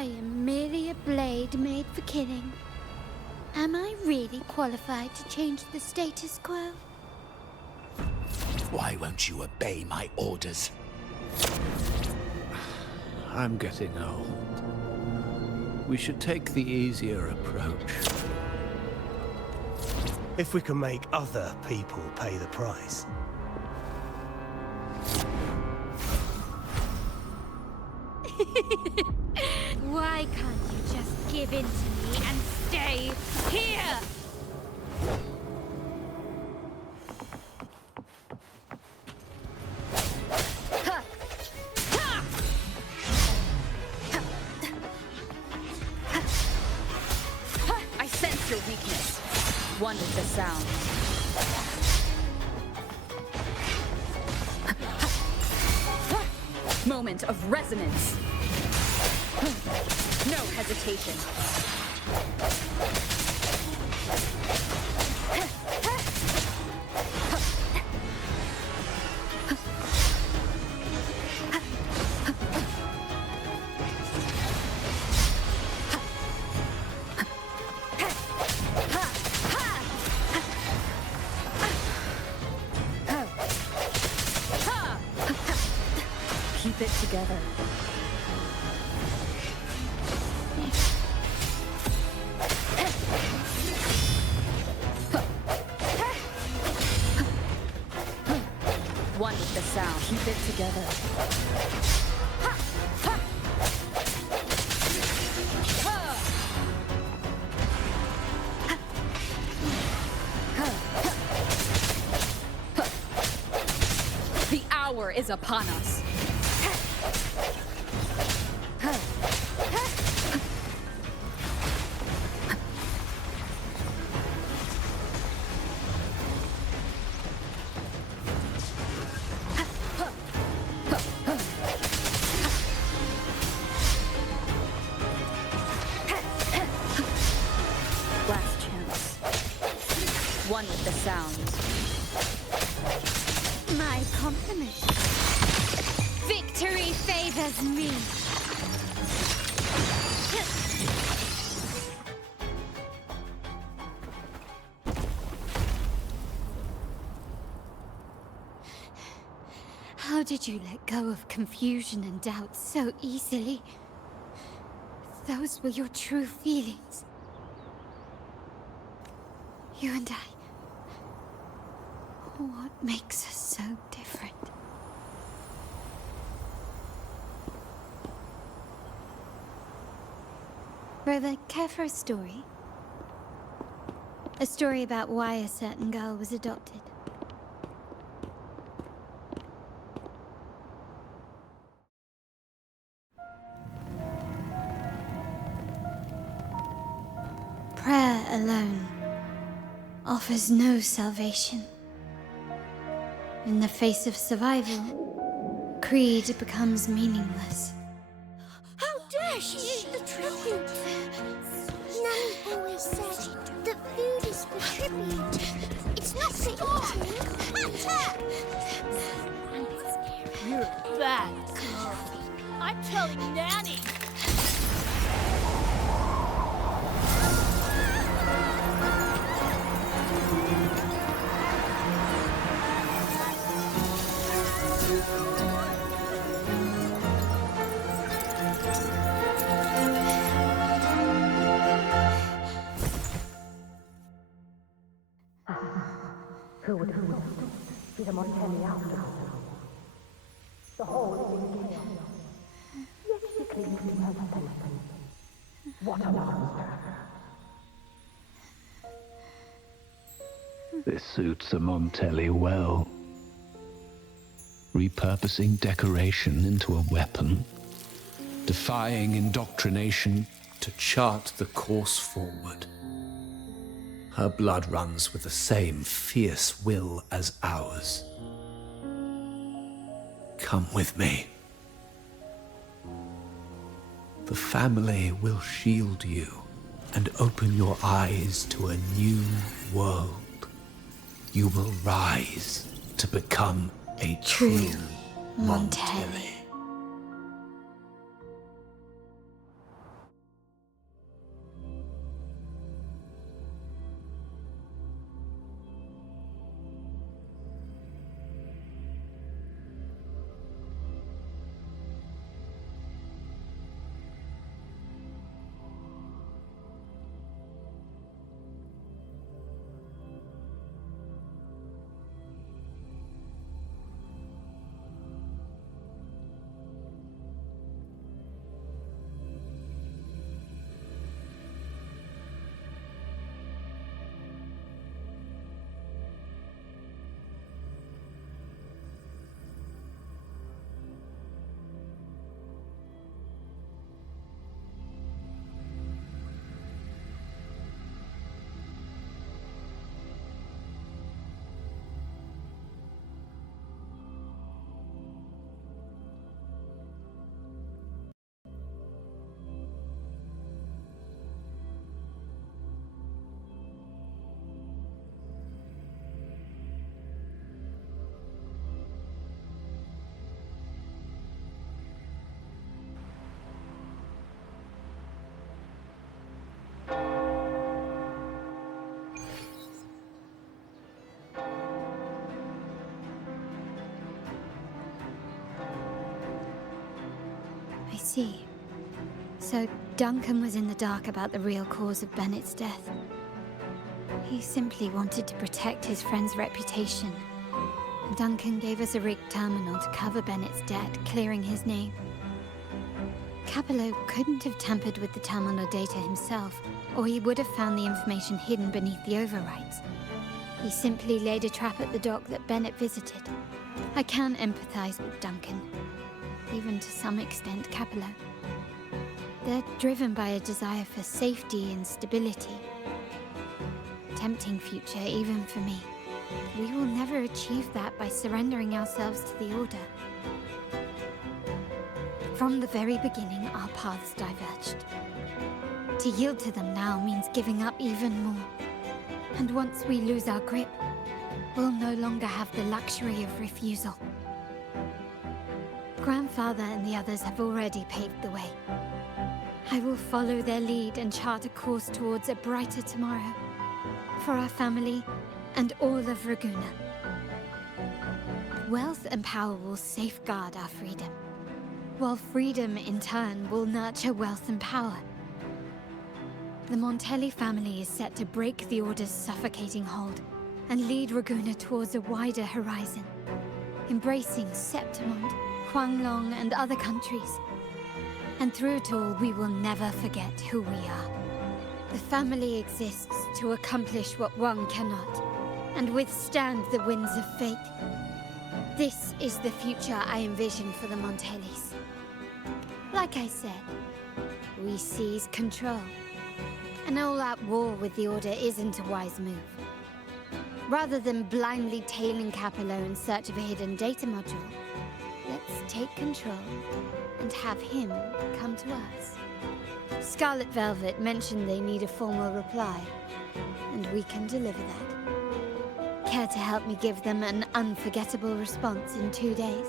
I am merely a blade made for killing. Am I really qualified to change the status quo? Why won't you obey my orders? I'm getting old. We should take the easier approach. If we can make other people pay the price. Why can't you just give in to me and stay here? I sense your weakness. One is the sound. Moment of resonance. No hesitation. Keep it together. One with the sound. Keep it together. The hour is upon us. Last chance. One with the sound. My compliments. Victory favors me. How did you let go of confusion and doubt so easily? Those were your true feelings. You and I. What makes us so different? Brother, care for a story? A story about why a certain girl was adopted. Prayer alone offers no salvation. In the face of survival, creed becomes meaningless. How dare she eat the tribute? Nanny always said that food is for tribute. It's not for eating. You're a bad girl. I'm telling Nanny. Who would have thought? She's a Montelli after all. The whole is in chaos. Yet she clings to her weapon. What a monster! This suits a Montelli well. Repurposing decoration into a weapon, defying indoctrination to chart the course forward. Her blood runs with the same fierce will as ours. Come with me. The family will shield you and open your eyes to a new world. You will rise to become a true Montelli. see. So Duncan was in the dark about the real cause of Bennett's death. He simply wanted to protect his friend's reputation. Duncan gave us a rigged terminal to cover Bennett's debt, clearing his name. Capello couldn't have tampered with the terminal data himself, or he would have found the information hidden beneath the overwrites. He simply laid a trap at the dock that Bennett visited. I can empathize with Duncan, even to some extent Capello. They're driven by a desire for safety and stability. Tempting future, even for me. We will never achieve that by surrendering ourselves to the Order. From the very beginning, our paths diverged. To yield to them now means giving up even more. And once we lose our grip, we'll no longer have the luxury of refusal. Grandfather and the others have already paved the way. I will follow their lead and chart a course towards a brighter tomorrow. For our family and all of Raguena. Wealth and power will safeguard our freedom, while freedom in turn will nurture wealth and power. The Montelli family is set to break the Order's suffocating hold and lead Raguena towards a wider horizon, embracing Septimont, Huanglong, and other countries. And through it all, we will never forget who we are. The family exists to accomplish what one cannot, and withstand the winds of fate. This is the future I envision for the Montellis. Like I said, we seize control. An all-out war with the Order isn't a wise move. Rather than blindly tailing Capello in search of a hidden data module, let's take control and have him come to us. Scarlet Velvet mentioned they need a formal reply, and we can deliver that. Care to help me give them an unforgettable response in 2 days?